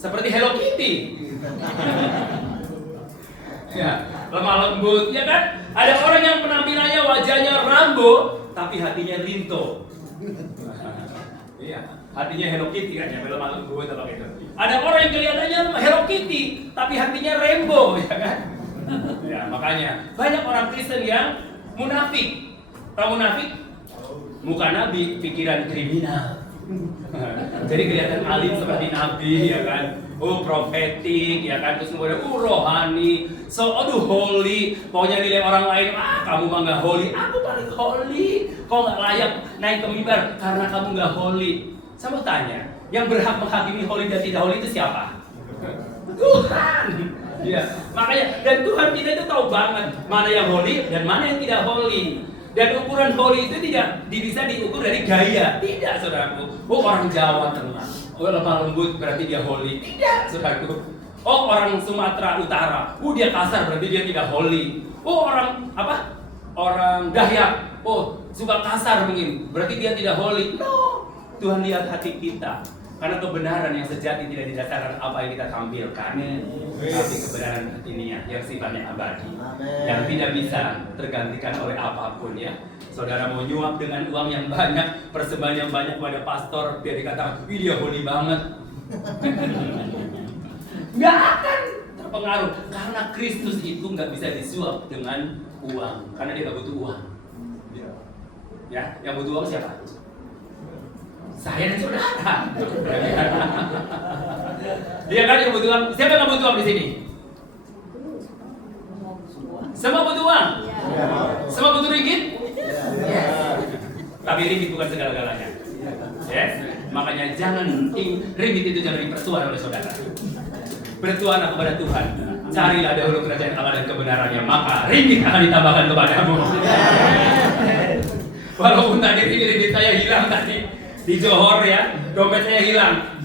seperti Hello Kitty. Ya, lemah lembut, ya kan? Ada orang yang penampilannya wajahnya Rambo, tapi hatinya Rinto. Iya, hatinya Hello Kitty kan, yang lemah lembut atau gitu. Ada orang yang kelihatannya Hello Kitty, tapi hatinya Rainbow, ya kan? Ya, makanya banyak orang Kristen yang munafik. Tahu munafik? Muka nabi, pikiran kriminal. Jadi kelihatan alim seperti nabi, ya kan? Oh, profetik, ya kan? Terus kemudian rohani. So, aduh holy. Pokoknya nilai orang lain, kamu mah nggak holy. Aku paling holy. Kau nggak layak naik ke mimbar karena kamu nggak holy. Saya mau tanya, yang berhak menghakimi holy dan tidak holy itu siapa? Tuhan. Ya, makanya dan Tuhan kita itu tahu banget mana yang holy dan mana yang tidak holy. Dan ukuran holy itu tidak bisa diukur dari gaya. Tidak, saudaraku. Oh, orang Jawa tenang. Oh, lemah lembut berarti dia holy. Tidak, saudaraku. Oh, orang Sumatera Utara. Oh, dia kasar berarti dia tidak holy. Oh, orang apa? Orang Dayak. Oh, suka kasar mungkin. Berarti dia tidak holy. No. Tuhan lihat hati kita. Karena kebenaran yang sejati tidak didasarkan apa yang kita tampilkan, tapi kebenaran batiniah yang sifatnya abadi, yang tidak bisa tergantikan oleh apapun, ya. Saudara mau nyuap dengan uang yang banyak, persembahan yang banyak pada pastor, dia dikatakan, dia holy banget. Nggak akan terpengaruh, karena Kristus itu nggak bisa disuap dengan uang, karena dia nggak butuh uang. Ya, yang butuh uang siapa? Saya dan saudara. Dia kan yang butuh uang. Siapa yang butuh uang di sini? Semua butuh uang. Semua butuh ringgit. Tapi ringgit bukan segala-galanya. Yes. Makanya jangan ringgit itu jangan dipersuara oleh saudara. Bertuanlah kepada Tuhan. Carilah dahulu kerajaan Allah dan kebenarannya, maka ringgit akan ditambahkan kepadamu. Walaupun tadi ringgit saya hilang tadi di Johor, ya, dompet saya hilang.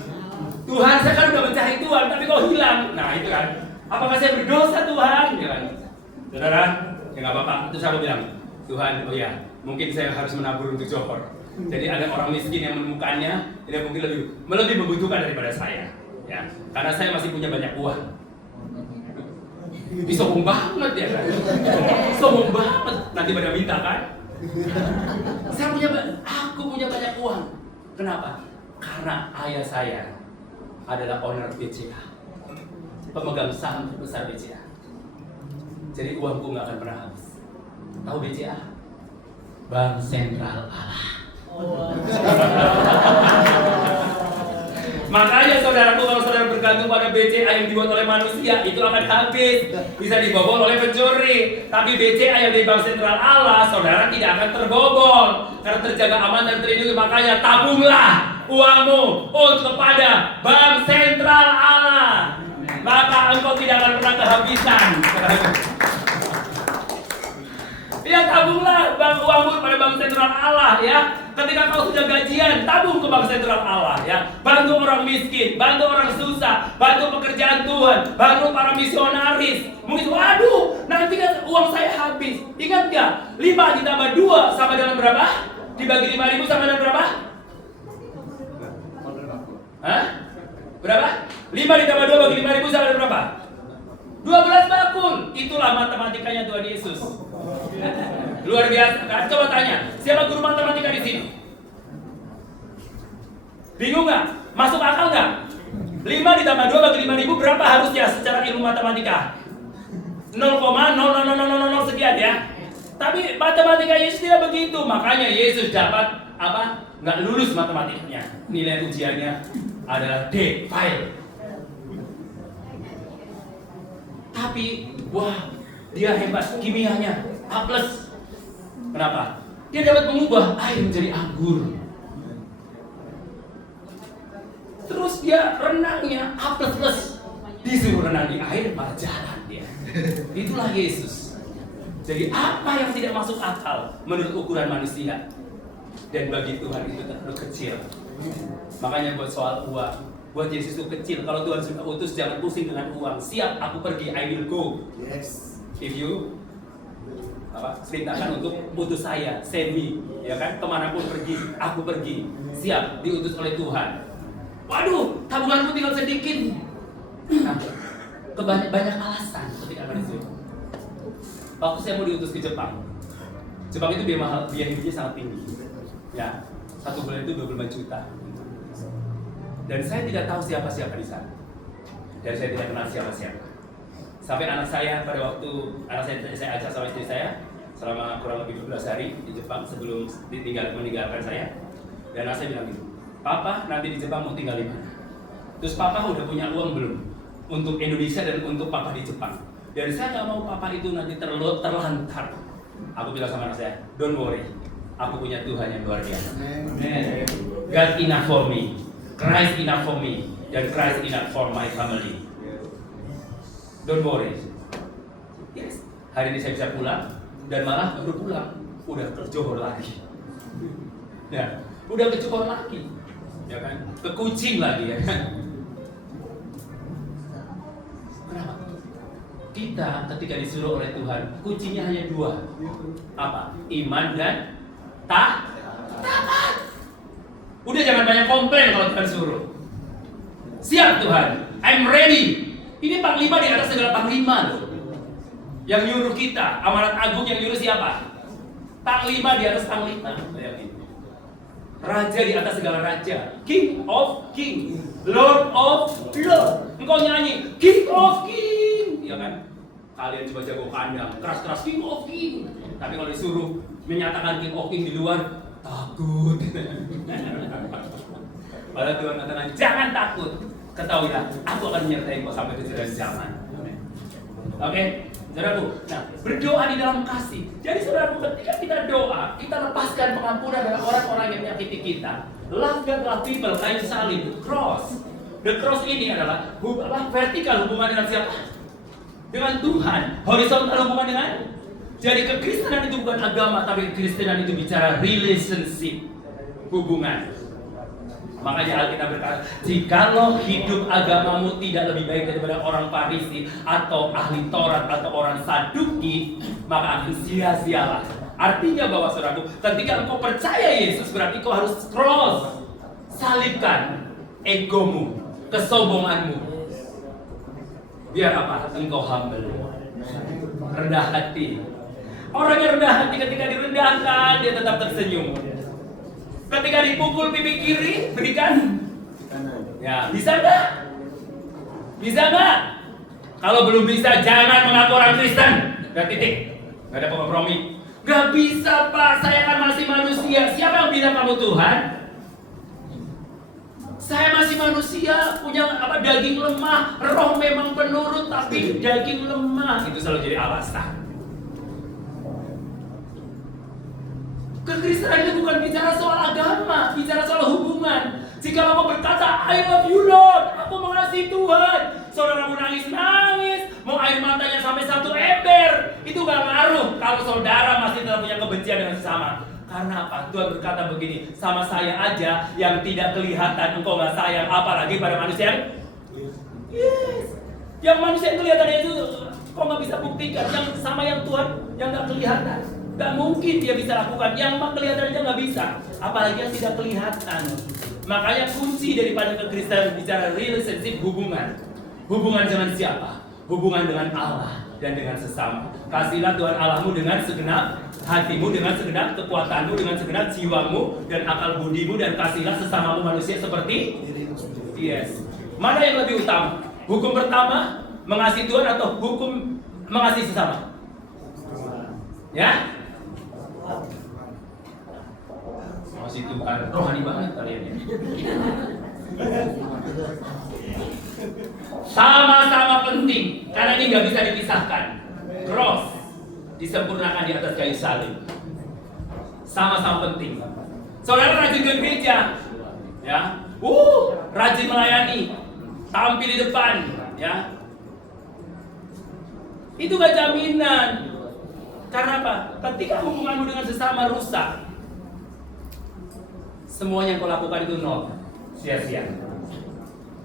Tuhan, saya kan udah mencari Tuhan, tapi kok hilang? Nah itu kan, apakah saya berdosa Tuhan? Ya kan, saudara, ya nggak apa-apa. Terus aku bilang, Tuhan, oh ya, mungkin saya harus menabur untuk Johor. Jadi ada orang miskin yang menemukannya, dia mungkin lebih membutuhkan daripada saya, ya, karena saya masih punya banyak uang. Sombong banget ya kan? Sombong banget. Nanti pada minta kan? Aku punya banyak uang. Kenapa? Karena ayah saya adalah owner BCA, pemegang saham terbesar BCA. Jadi uangku nggak akan pernah habis. Tahu BCA? Bank Sentral Allah. Makanya saudaraku, kalau saudara bergantung pada BCA yang dibuat oleh manusia, itu akan habis, bisa dibobol oleh pencuri. Tapi BCA yang di Bank Sentral Allah, saudara tidak akan terbobol, karena terjaga aman dan terlindungi. Makanya tabunglah uangmu kepada Bank Sentral Allah, maka engkau tidak akan pernah kehabisan. Ya tabunglah uangmu pada bank sentral Allah ya. Ketika kau sudah gajian, tabung ke bank sentral Allah ya. Bantu orang miskin, bantu orang susah, bantu pekerjaan Tuhan, bantu para misionaris. Mungkin waduh, nanti kan uang saya habis. Ingat gak? 5 ditambah 2 sama dengan berapa? Dibagi 5.000 sama dengan berapa? Hah? Berapa? 5 ditambah 2 bagi 5.000 sama dengan berapa? 12 bakul. Itulah matematikanya Tuhan Yesus. Luar biasa kan? Coba tanya, siapa guru matematika di sini? Bingung nggak? Masuk akal nggak? 5 ditambah 2 bagi 5.000 berapa harusnya secara ilmu matematika? 0,00000 sekian ya. Tapi matematika Yesus tidak begitu. Makanya Yesus dapat apa? Nggak lulus matematikanya. Nilai ujiannya adalah D, fail. Tapi wah, dia hebat kimianya A+. Kenapa? Dia dapat mengubah air menjadi anggur. Terus dia renangnya A++. Disuruh renang di air malah jalan dia. Itulah Yesus. Jadi apa yang tidak masuk akal menurut ukuran manusia dan bagi Tuhan itu terlalu kecil. Makanya buat soal uang, buat Yesus itu kecil. Kalau Tuhan sudah utus, jangan pusing dengan uang. Siap, aku pergi, I will go. Yes. If you perintahkan untuk utus saya, send me, ya kan? Kemanapun pergi, aku pergi. Siap, diutus oleh Tuhan. Waduh, tabunganku tinggal sedikit. Nah, banyak alasan ketika akan disuruh. Waktu saya mau diutus ke Jepang itu biaya hidupnya sangat tinggi. Ya, 1 bulan itu 25 juta. Dan saya tidak tahu siapa-siapa di sana. Dan saya tidak kenal siapa-siapa. Sampai anak saya pada waktu saya ajak sama istri saya selama kurang lebih 12 hari di Jepang sebelum meninggalkan saya. Dan anak saya bilang gitu, Papa nanti di Jepang mau tinggal di mana? Terus Papa udah punya uang belum untuk Indonesia dan untuk Papa di Jepang? Dan saya nggak mau Papa itu nanti terlantar. Aku bilang sama anak saya, don't worry, aku punya Tuhan yang luar biasa. God enough for me, Christ enough for me, dan Christ enough for my family. Don't worry. Yes. Hari ini saya bisa pulang dan malah baru pulang udah ke Johor lagi. Ya, udah ke Johor lagi, ya kan? Ke Kucing lagi ya kan? Kenapa? Kita ketika disuruh oleh Tuhan, kuncinya hanya 2. Apa? Iman dan taat. Udah jangan banyak komplain kalau Tuhan suruh. Siap Tuhan, I'm ready. Ini panglima di atas segala panglima loh. Yang nyuruh kita, amanat agung yang nyuruh siapa? Panglima di atas panglima. Raja di atas segala raja. King of king, Lord of lord. Engkau nyanyi King of king, ya kan? Kalian coba jago kandang, keras-keras King of king. Tapi kalau disuruh menyatakan King of king di luar, takut. Padahal Tuhan katakan jangan takut. Ketahuilah, aku akan menyertai kau sampai ke akhir zaman. Oke, saudaraku. Nah, berdoa di dalam kasih. Jadi saudaraku, ketika kita doa, kita lepaskan pengampunan dari orang-orang yang menyakiti kita. Love God, love people, kayu salib, the cross. The cross ini adalah vertikal hubungan dengan siapa? Dengan Tuhan. Horizontal hubungan dengan. Jadi kekristenan itu bukan agama, tapi kekristenan itu bicara relationship, hubungan. Makanya Alkitab berkata, jikalau hidup agamamu tidak lebih baik daripada orang Farisi atau ahli Taurat atau orang Saduki, maka akan sia-sialah. Artinya bahwa saudaraku, ketika engkau percaya Yesus, berarti kau harus cross, salibkan egomu, kesombonganmu. Biar apa? Engkau humble, rendah hati. Orang yang rendah hati ketika direndahkan, dia tetap tersenyum. Ketika dipukul pipi kiri, berikan. Ya, bisa nggak? Bisa nggak? Kalau belum bisa, jangan mengaku orang Kristen. Gak titik. Gak ada kompromi. Gak bisa Pak, saya kan masih manusia. Siapa yang bilang kamu Tuhan? Saya masih manusia, punya daging lemah. Roh memang penurut, tapi daging lemah. Itu selalu jadi alasan. Kekristenan itu bukan bicara soal agama, bicara soal hubungan. Jika kamu berkata, I love you Lord, aku mengasihi Tuhan, saudaramu nangis-nangis, mau air matanya sampai 1 ember, itu gak ngaruh kalau saudara masih tetap punya kebencian dengan sesama. Karena apa? Tuhan berkata begini, sama saya aja yang tidak kelihatan engkau gak sayang, apalagi pada manusia yang yang manusia yang kelihatan itu kok gak bisa buktikan. Yang sama yang Tuhan yang gak kelihatan, gak mungkin dia bisa lakukan. Yang kelihatan aja gak bisa, apalagi yang tidak kelihatan. Makanya kunci daripada kekristenan bicara relationship, hubungan dengan siapa? Hubungan dengan Allah dan dengan sesama. Kasihlah Tuhan Allahmu dengan segenap hatimu, dengan segenap kekuatanmu, dengan segenap jiwamu dan akal budimu, dan kasihlah sesamamu manusia seperti Mana yang lebih utama? Hukum pertama mengasihi Tuhan atau hukum mengasihi sesama? Ya? Mengasihi Tuhan, rohani banget kalian ya. Sama-sama penting, karena ini nggak bisa dipisahkan. Cross disempurnakan di atas kayu salib. Sama-sama penting. Saudara rajin ke gereja, ya, rajin melayani, tampil di depan, ya. Itu gak jaminan. Karena apa? Ketika hubunganmu dengan sesama rusak, semuanya yang kau lakukan itu nol, sia-sia.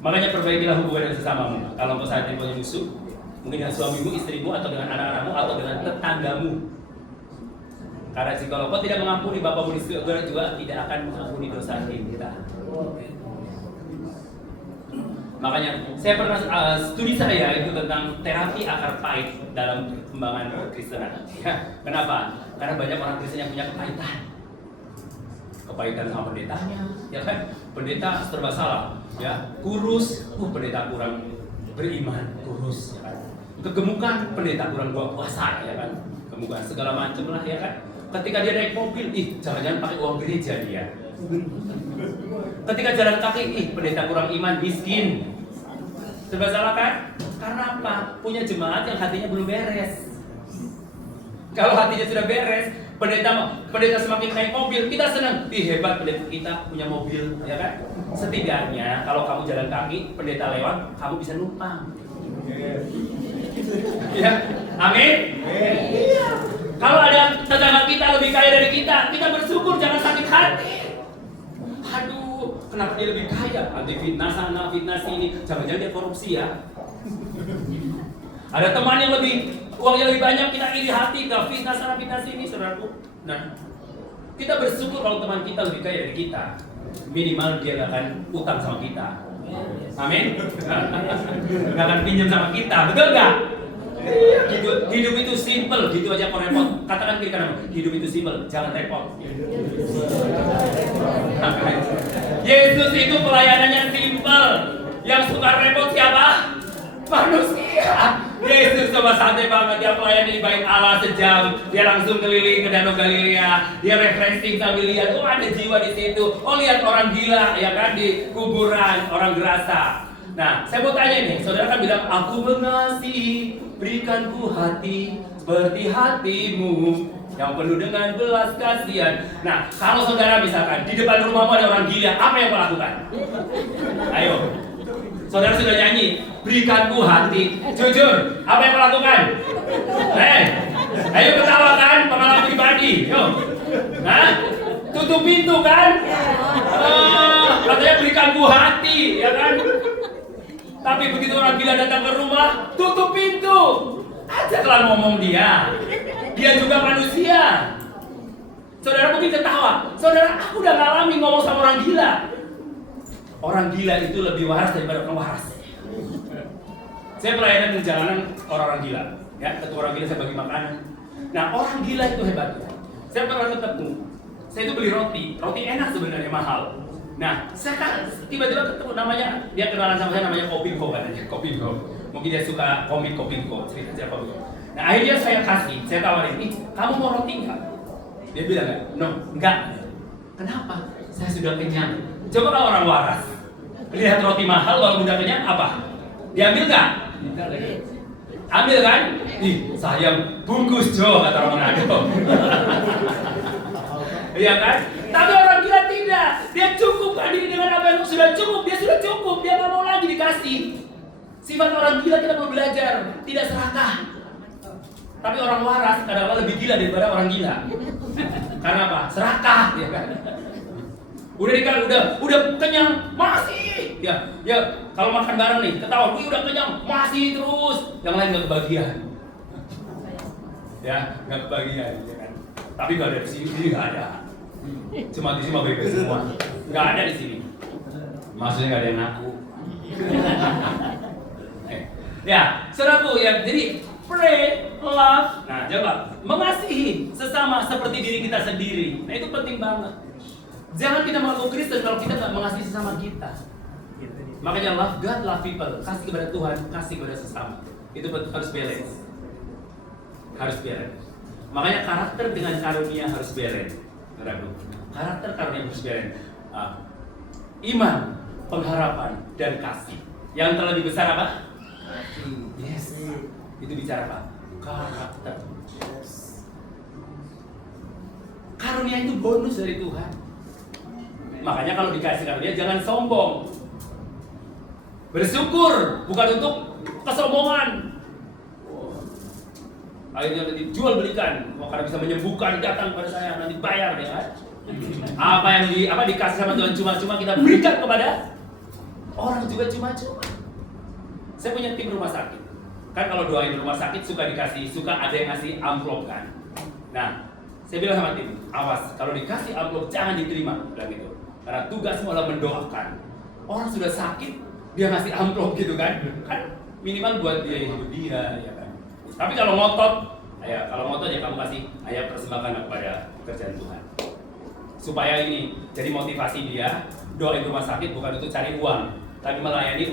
Makanya perbaikilah hubungan dengan sesamamu. Kalau kau saat ini punya musuh, mungkin dengan suamimu, istrimu, atau dengan anak-anakmu, atau dengan tetanggamu. Karena jika kau tidak mengampuni, Bapamu di surga juga tidak akan mengampuni dosa kita. Makanya saya pernah studi saya itu tentang terapi akar pahit dalam perkembangan Kristenan. Ya, kenapa? Karena banyak orang Kristen yang punya kepahitan sama pendetanya, ya kan? Pendeta serba salah, ya, kurus, pendeta kurang beriman, kurus, ya kan? Kegemukan, pendeta kurang bawa puasa, ya kan? Kegemukan segala macam lah, ya kan? Ketika dia naik mobil, jangan-jangan pakai uang gereja dia. Ketika jalan kaki, pendeta kurang iman, miskin. Serba salah kan? Karena apa? Punya jemaat yang hatinya belum beres. Kalau hatinya sudah beres, pendeta semakin naik mobil, kita senang. Hebat pendeta kita punya mobil, ya kan? Setidaknya kalau kamu jalan kaki, pendeta lewat, kamu bisa numpang. Ya, amin. Iya. Kalau ada tetangga kita lebih kaya dari kita bersyukur, jangan sakit hati. Aduh, kenapa dia lebih kaya? Nanti fitnah sana, fitnah sini, jangan-jangan dia korupsi ya. Ada teman yang uangnya lebih banyak, kita iri hati, gak fitnah sana, fitnah sini, saudaraku. Nah, kita bersyukur kalau teman kita lebih kaya dari kita. Minimal dia gak akan utang sama kita. Amin. Gak akan pinjam sama kita, betul gak? Hidup itu simple, gitu aja kok repot. Katakan kiri kanan, hidup itu simple, jangan repot. Yesus itu pelayanannya simple. Yang suka repot siapa? Manusia. Yesus coba santai banget, dia melayani di bait Allah sejam, dia langsung keliling ke Danau Galilea, dia refreshing sambil lihat, ada jiwa di situ. Lihat orang gila, ya kan, di kuburan, orang gerasa. Nah, saya mau tanya nih, saudara kan bilang, aku mengasihi, berikanku hati seperti hatimu yang penuh dengan belas kasihan. Nah, kalau saudara misalkan di depan rumahmu ada orang gila, apa yang kau lakukan? Ayo, saudara sudah nyanyi, berikanku hati. Jujur, apa yang kau lakukan? Ayo ketawakan pengalaman pribadi. Yuk. Nah, tutup pintu kan? Katanya berikanku hati, ya kan? Tapi begitu orang gila datang ke rumah, tutup pintu. Ajaklah ngomong dia. Dia juga manusia. Saudara mungkin ketawa. Saudara, aku udah ngalami ngomong sama orang gila. Orang gila itu lebih waras daripada orang waras. Saya pelayanan di jalanan orang-orang gila. Ya, ketemu orang gila saya bagi makanan. Nah, orang gila itu hebat. Saya pernah ketemu. Saya itu beli roti enak sebenarnya, mahal. Nah, saya kan tiba-tiba ketemu namanya, dia kenalan sama saya namanya Kopinko katanya, Kopinko. Mungkin dia suka komik Kopinko, cerita siapa begitu. Nah, akhirnya saya tawarin, kamu mau roti enggak? Dia bilang enggak. Kenapa? Saya sudah kenyang. Coba kalau orang waras, lihat roti mahal, kalau udah kenyang apa? Diambil enggak? Ambil kan? Sayang, bungkus Jo, kata orang Manado. Iya kan? Tapi orang gila tidak. Dia cukup diri dengan apa yang sudah cukup. Dia sudah cukup. Dia nggak mau lagi dikasih. Sifat orang gila kita perlu belajar, tidak serakah. Tapi orang waras kadang-kadang lebih gila daripada orang gila. Karena apa? Serakah, ya kan? Udah kenyang, masih. Ya, kalau makan bareng nih, ketahuan, udah kenyang, masih terus. Yang lain nggak kebagian. Ya, nggak kebagian, ya kan? Tapi nggak ada di sini nggak ada. Cuma di sini mah bebas semua. Nggak ada di sini. Maksudnya nggak ada yang ngaku. Ya, saudaraku ya. Jadi pray, love. Nah, coba mengasihi sesama seperti diri kita sendiri. Nah, itu penting banget. Jangan kita mengaku Kristen kalau kita nggak mengasihi sesama kita. Makanya love God, love people. Kasih kepada Tuhan, kasih kepada sesama. Itu harus balance. Harus balance. Makanya karakter dengan karunia harus balance. Karakter karunia harus balance. Iman, pengharapan, dan kasih. Yang terlebih besar apa? Yes. Itu bicara apa? Karakter. Karunia itu bonus dari Tuhan. Makanya kalau dikasih karunia jangan sombong. Bersyukur, bukan untuk kesombongan. Akhirnya nanti jual belikan, karena bisa menyembuhkan, datang kepada saya, nanti bayar ya kan? Apa yang dikasih sama Tuhan cuma-cuma kita berikan kepada orang juga cuma-cuma. Saya punya tim rumah sakit. Kan kalau doain rumah sakit suka ada yang ngasih amplop kan. Nah, saya bilang sama tim, awas kalau dikasih amplop jangan diterima, bilang gitu. Karena tugas malah mendoakan. Orang sudah sakit, dia ngasih amplop gitu kan. Kan minimal buat dia hidup dia, ya kan. Tapi kalau ngotot ya kamu kasih, ayo persembahkan kepada pekerjaan Tuhan. Supaya ini jadi motivasi dia, doain rumah sakit bukan untuk cari uang, tapi melayani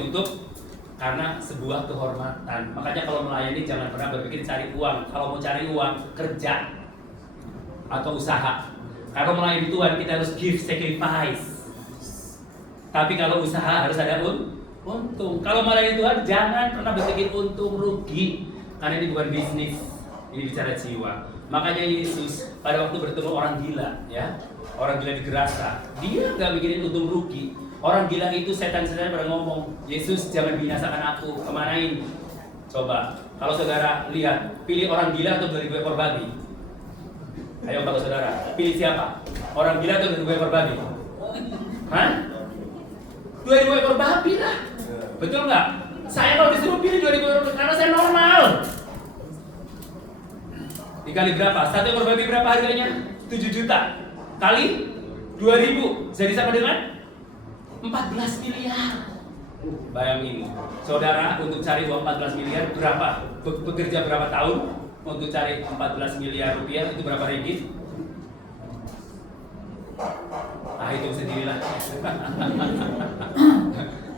karena sebuah kehormatan. Makanya kalau melayani jangan pernah berpikir cari uang. Kalau mau cari uang, kerja atau usaha. Kalau melayani Tuhan kita harus give sacrifice. Tapi kalau usaha harus ada untung. Kalau melayani Tuhan jangan pernah berpikir untung rugi. Karena ini bukan bisnis, ini bicara jiwa. Makanya Yesus pada waktu bertemu orang gila, ya, orang gila di Gerasa, dia nggak mikirin untung rugi. Orang gila itu setan-setan pada ngomong, Yesus jangan binasakan aku, kemanain? Coba, kalau saudara lihat, pilih orang gila atau 2.000 ekor babi? Ayo kalau saudara, pilih siapa? Orang gila atau 2.000 ekor babi? Hah? 2.000 ekor babi lah. Betul nggak? Saya kalau disuruh pilih 2.000 ekor babi karena saya normal. Dikali berapa? 1 ekor babi berapa harganya? 7 juta. Kali 2.000. Jadi sama dengan 14 miliar. Bayangin, saudara untuk cari uang 14 miliar berapa? Bekerja berapa tahun untuk cari 14 miliar rupiah itu berapa ringgit? Hitung sendirilah.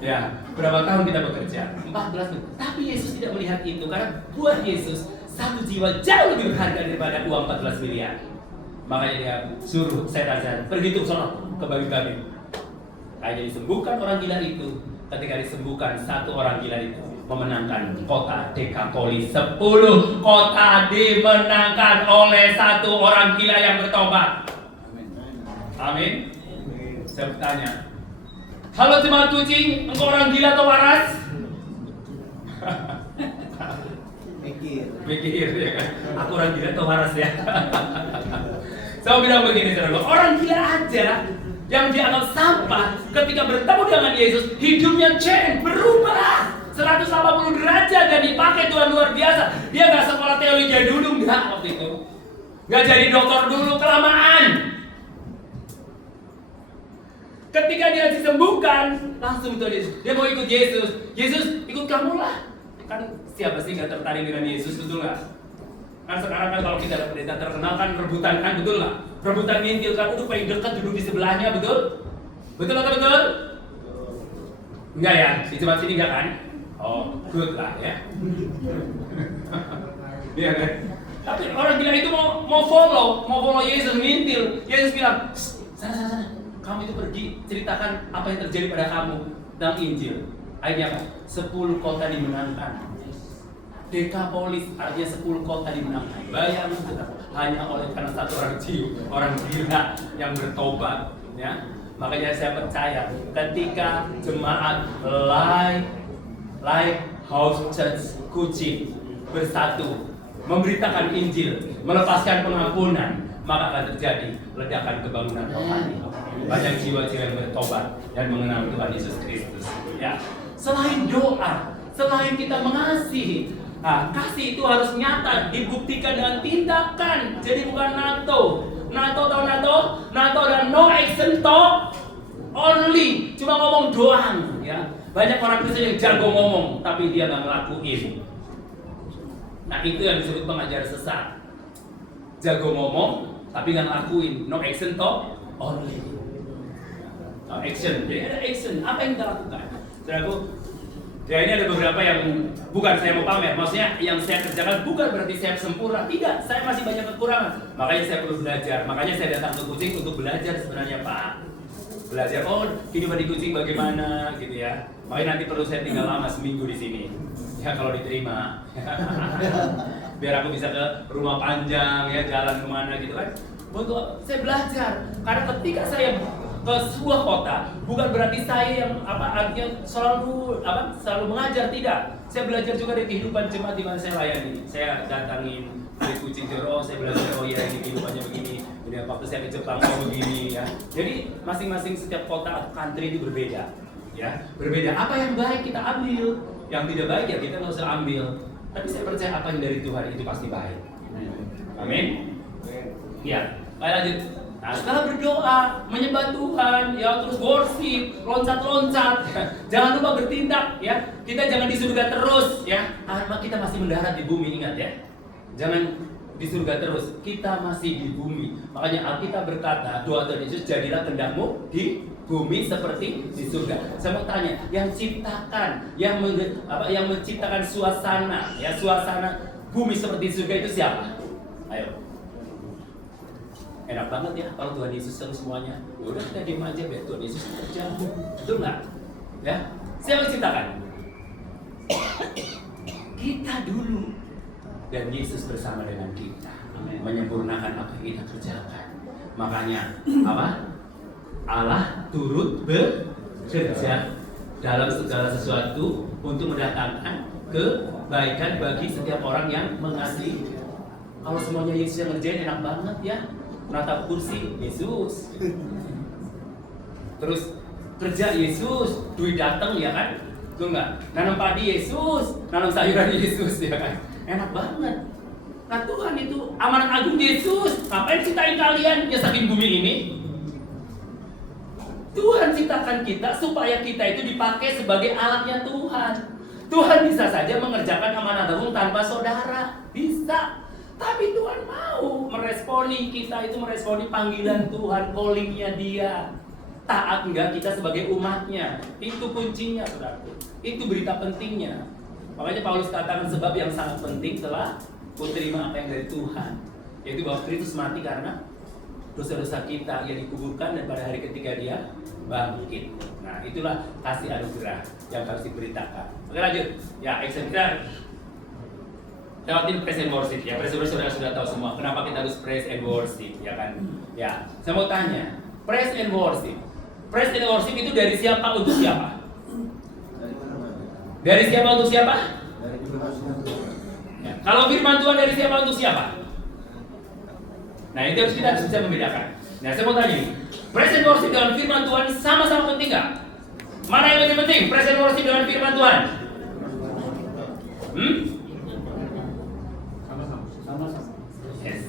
Ya, berapa tahun kita bekerja? 14 tahun. Tapi Yesus tidak melihat itu karena buat Yesus satu jiwa jauh lebih berharga daripada uang 14 miliar. Makanya dia suruh setan pergi tuh sono ke babi-babi. Hanya disembuhkan orang gila itu. Ketika disembuhkan satu orang gila itu memenangkan kota Dekapolis. 10 kota dimenangkan oleh satu orang gila yang bertobat. Amin. Saya bertanya, halo jemaat kucing, engkau orang gila atau waras? Mikir ya kan? Aku orang gila atau waras ya? Saya bilang begini saudara, orang gila aja yang dianggap sampah ketika bertemu dengan Yesus, hidupnya change, berubah 180 derajat dan dipakai Tuhan luar biasa. Dia gak sekolah teologi jadi dulu, enggak waktu itu. Gak jadi dokter dulu, kelamaan. Ketika dia disembuhkan, langsung Tuhan Yesus, dia mau ikut Yesus. Yesus, ikut kamu lah. Kan siapa sih gak tertarik dengan Yesus, betul gak? Kan sekarang kan kalau kita ada pendeta terkenal kan rebutan kan, betul gak? Rebutan ngintil kan, itu paling dekat duduk di sebelahnya, betul? Betul atau betul? Enggak ya? Di tempat sini enggak kan? Oh, good lah ya. Iya kan? Tapi orang gila itu mau follow Yesus, ngintil. Yesus bilang, sana. Kamu itu pergi, ceritakan apa yang terjadi pada kamu dalam Injil. Akhirnya apa? 10 kota dimenangkan. Dekapolis artinya 10 kota dimenangkan. Bayangkan hanya karena satu orang gila yang bertobat, ya. Makanya saya percaya ketika jemaat like House Church Kucing bersatu memberitakan Injil, melepaskan pengampunan, maka akan terjadi ledakan kebangunan rohani. Banyak jiwa-jiwa yang bertobat dan mengenal Tuhan Yesus Kristus. Ya, selain doa, selain kita mengasihi, kasih itu harus nyata, dibuktikan dengan tindakan. Jadi bukan NATO. NATO dan no action talk only, cuma ngomong doang. Ya, banyak orang Kristen yang jago ngomong, tapi dia nggak ngelakuin. Nah, itu yang disebut pengajar sesat. Jago ngomong, tapi nggak ngelakuin. No action talk only. No action. Jadi ada action. Apa yang kita lakukan? Saudaraku, ya ini ada beberapa yang bukan saya mau pamer. Maksudnya yang saya kerjakan bukan berarti saya sempurna. Tidak, saya masih banyak kekurangan. Makanya saya perlu belajar. Makanya saya datang ke Kucing untuk belajar sebenarnya, Pak. Belajar, kehidupan di Kucing bagaimana gitu ya. Makanya nanti perlu saya tinggal lama seminggu di sini. Ya kalau diterima. Biar aku bisa ke rumah panjang ya, jalan kemana gitu kan. Untuk saya belajar. Karena ketika saya ke sebuah kota, bukan berarti saya yang artinya selalu mengajar, tidak. Saya belajar juga dari kehidupan jemaat di mana saya layani. Saya datangin dari Kucing Jero, saya belajar ini kehidupannya begini. Kemudian waktu saya ke Jepang begini ya. Jadi masing-masing setiap kota atau country itu berbeda. Ya, berbeda. Apa yang baik kita ambil, yang tidak baik ya kita nggak usah ambil. Tapi saya percaya apa yang dari Tuhan itu pasti baik. Amin. Ya, lanjut. Nah, setelah berdoa, menyembah Tuhan, ya terus worship, loncat-loncat, jangan lupa bertindak, ya. Kita jangan di surga terus, ya. Kita masih mendarat di bumi, ingat ya. Jangan di surga terus, kita masih di bumi. Makanya Alkitab berkata, doa Tuhan Yesus, jadilah kehendakmu di bumi seperti di surga. Saya mau tanya, yang ciptakan, yang menciptakan suasana, ya suasana bumi seperti surga itu siapa? Ayo. Enak banget ya kalau Tuhan Yesus tahu semuanya. Ya udah kita diam aja biar Tuhan Yesus kerja. Betul nggak? Ya, siapa yang ciptakan? Kita dulu. Dan Yesus bersama dengan kita. Menyempurnakan apa yang kita kerjakan. Makanya apa? Allah turut bekerja dalam segala sesuatu untuk mendatangkan kebaikan bagi setiap orang yang mengasihi. Kalau semuanya Yesus yang ngerjain enak banget ya. Menatap kursi Yesus, terus kerja Yesus, duit datang ya kan, tuh nggak? Nanam padi Yesus, nanam sayuran Yesus ya kan, enak banget. Nah Tuhan itu amanat agung Yesus, ngapain ciptain kalian nyesakin bumi ini? Tuhan ciptakan kita supaya kita itu dipakai sebagai alatnya Tuhan. Tuhan bisa saja mengerjakan amanat agung tanpa saudara, bisa. Tapi Tuhan mau meresponi kita itu, meresponi panggilan Tuhan, callingnya Dia. Taat enggak kita sebagai umatnya? Itu kuncinya, saudaraku. Itu berita pentingnya. Makanya Paulus katakan sebab yang sangat penting telah kuterima apa yang dari Tuhan, yaitu bahwa Kristus mati karena dosa-dosa kita yang dikuburkan dan pada hari ketiga Dia bangkit. Nah, itulah kasih anugerah yang harus diberitakan. Oke lanjut. Ya, action kita. Lewatin praise and worship ya, praise and worship sudah tahu semua. Kenapa kita harus praise and worship ya kan? Ya, saya mau tanya, praise and worship itu dari siapa untuk siapa? Dari siapa untuk siapa? Ya. Kalau firman Tuhan dari siapa untuk siapa? Nah itu harus kita bisa membedakan. Nah saya mau tanya, praise and worship dengan firman Tuhan sama-sama penting nggak? Mana yang lebih penting? Praise and worship dengan firman Tuhan? Yes.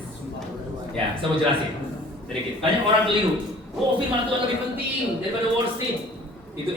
Ya, saya mau jelasin sedikit. Banyak orang keliru. Oh, firman Tuhan lebih penting daripada worship. Itu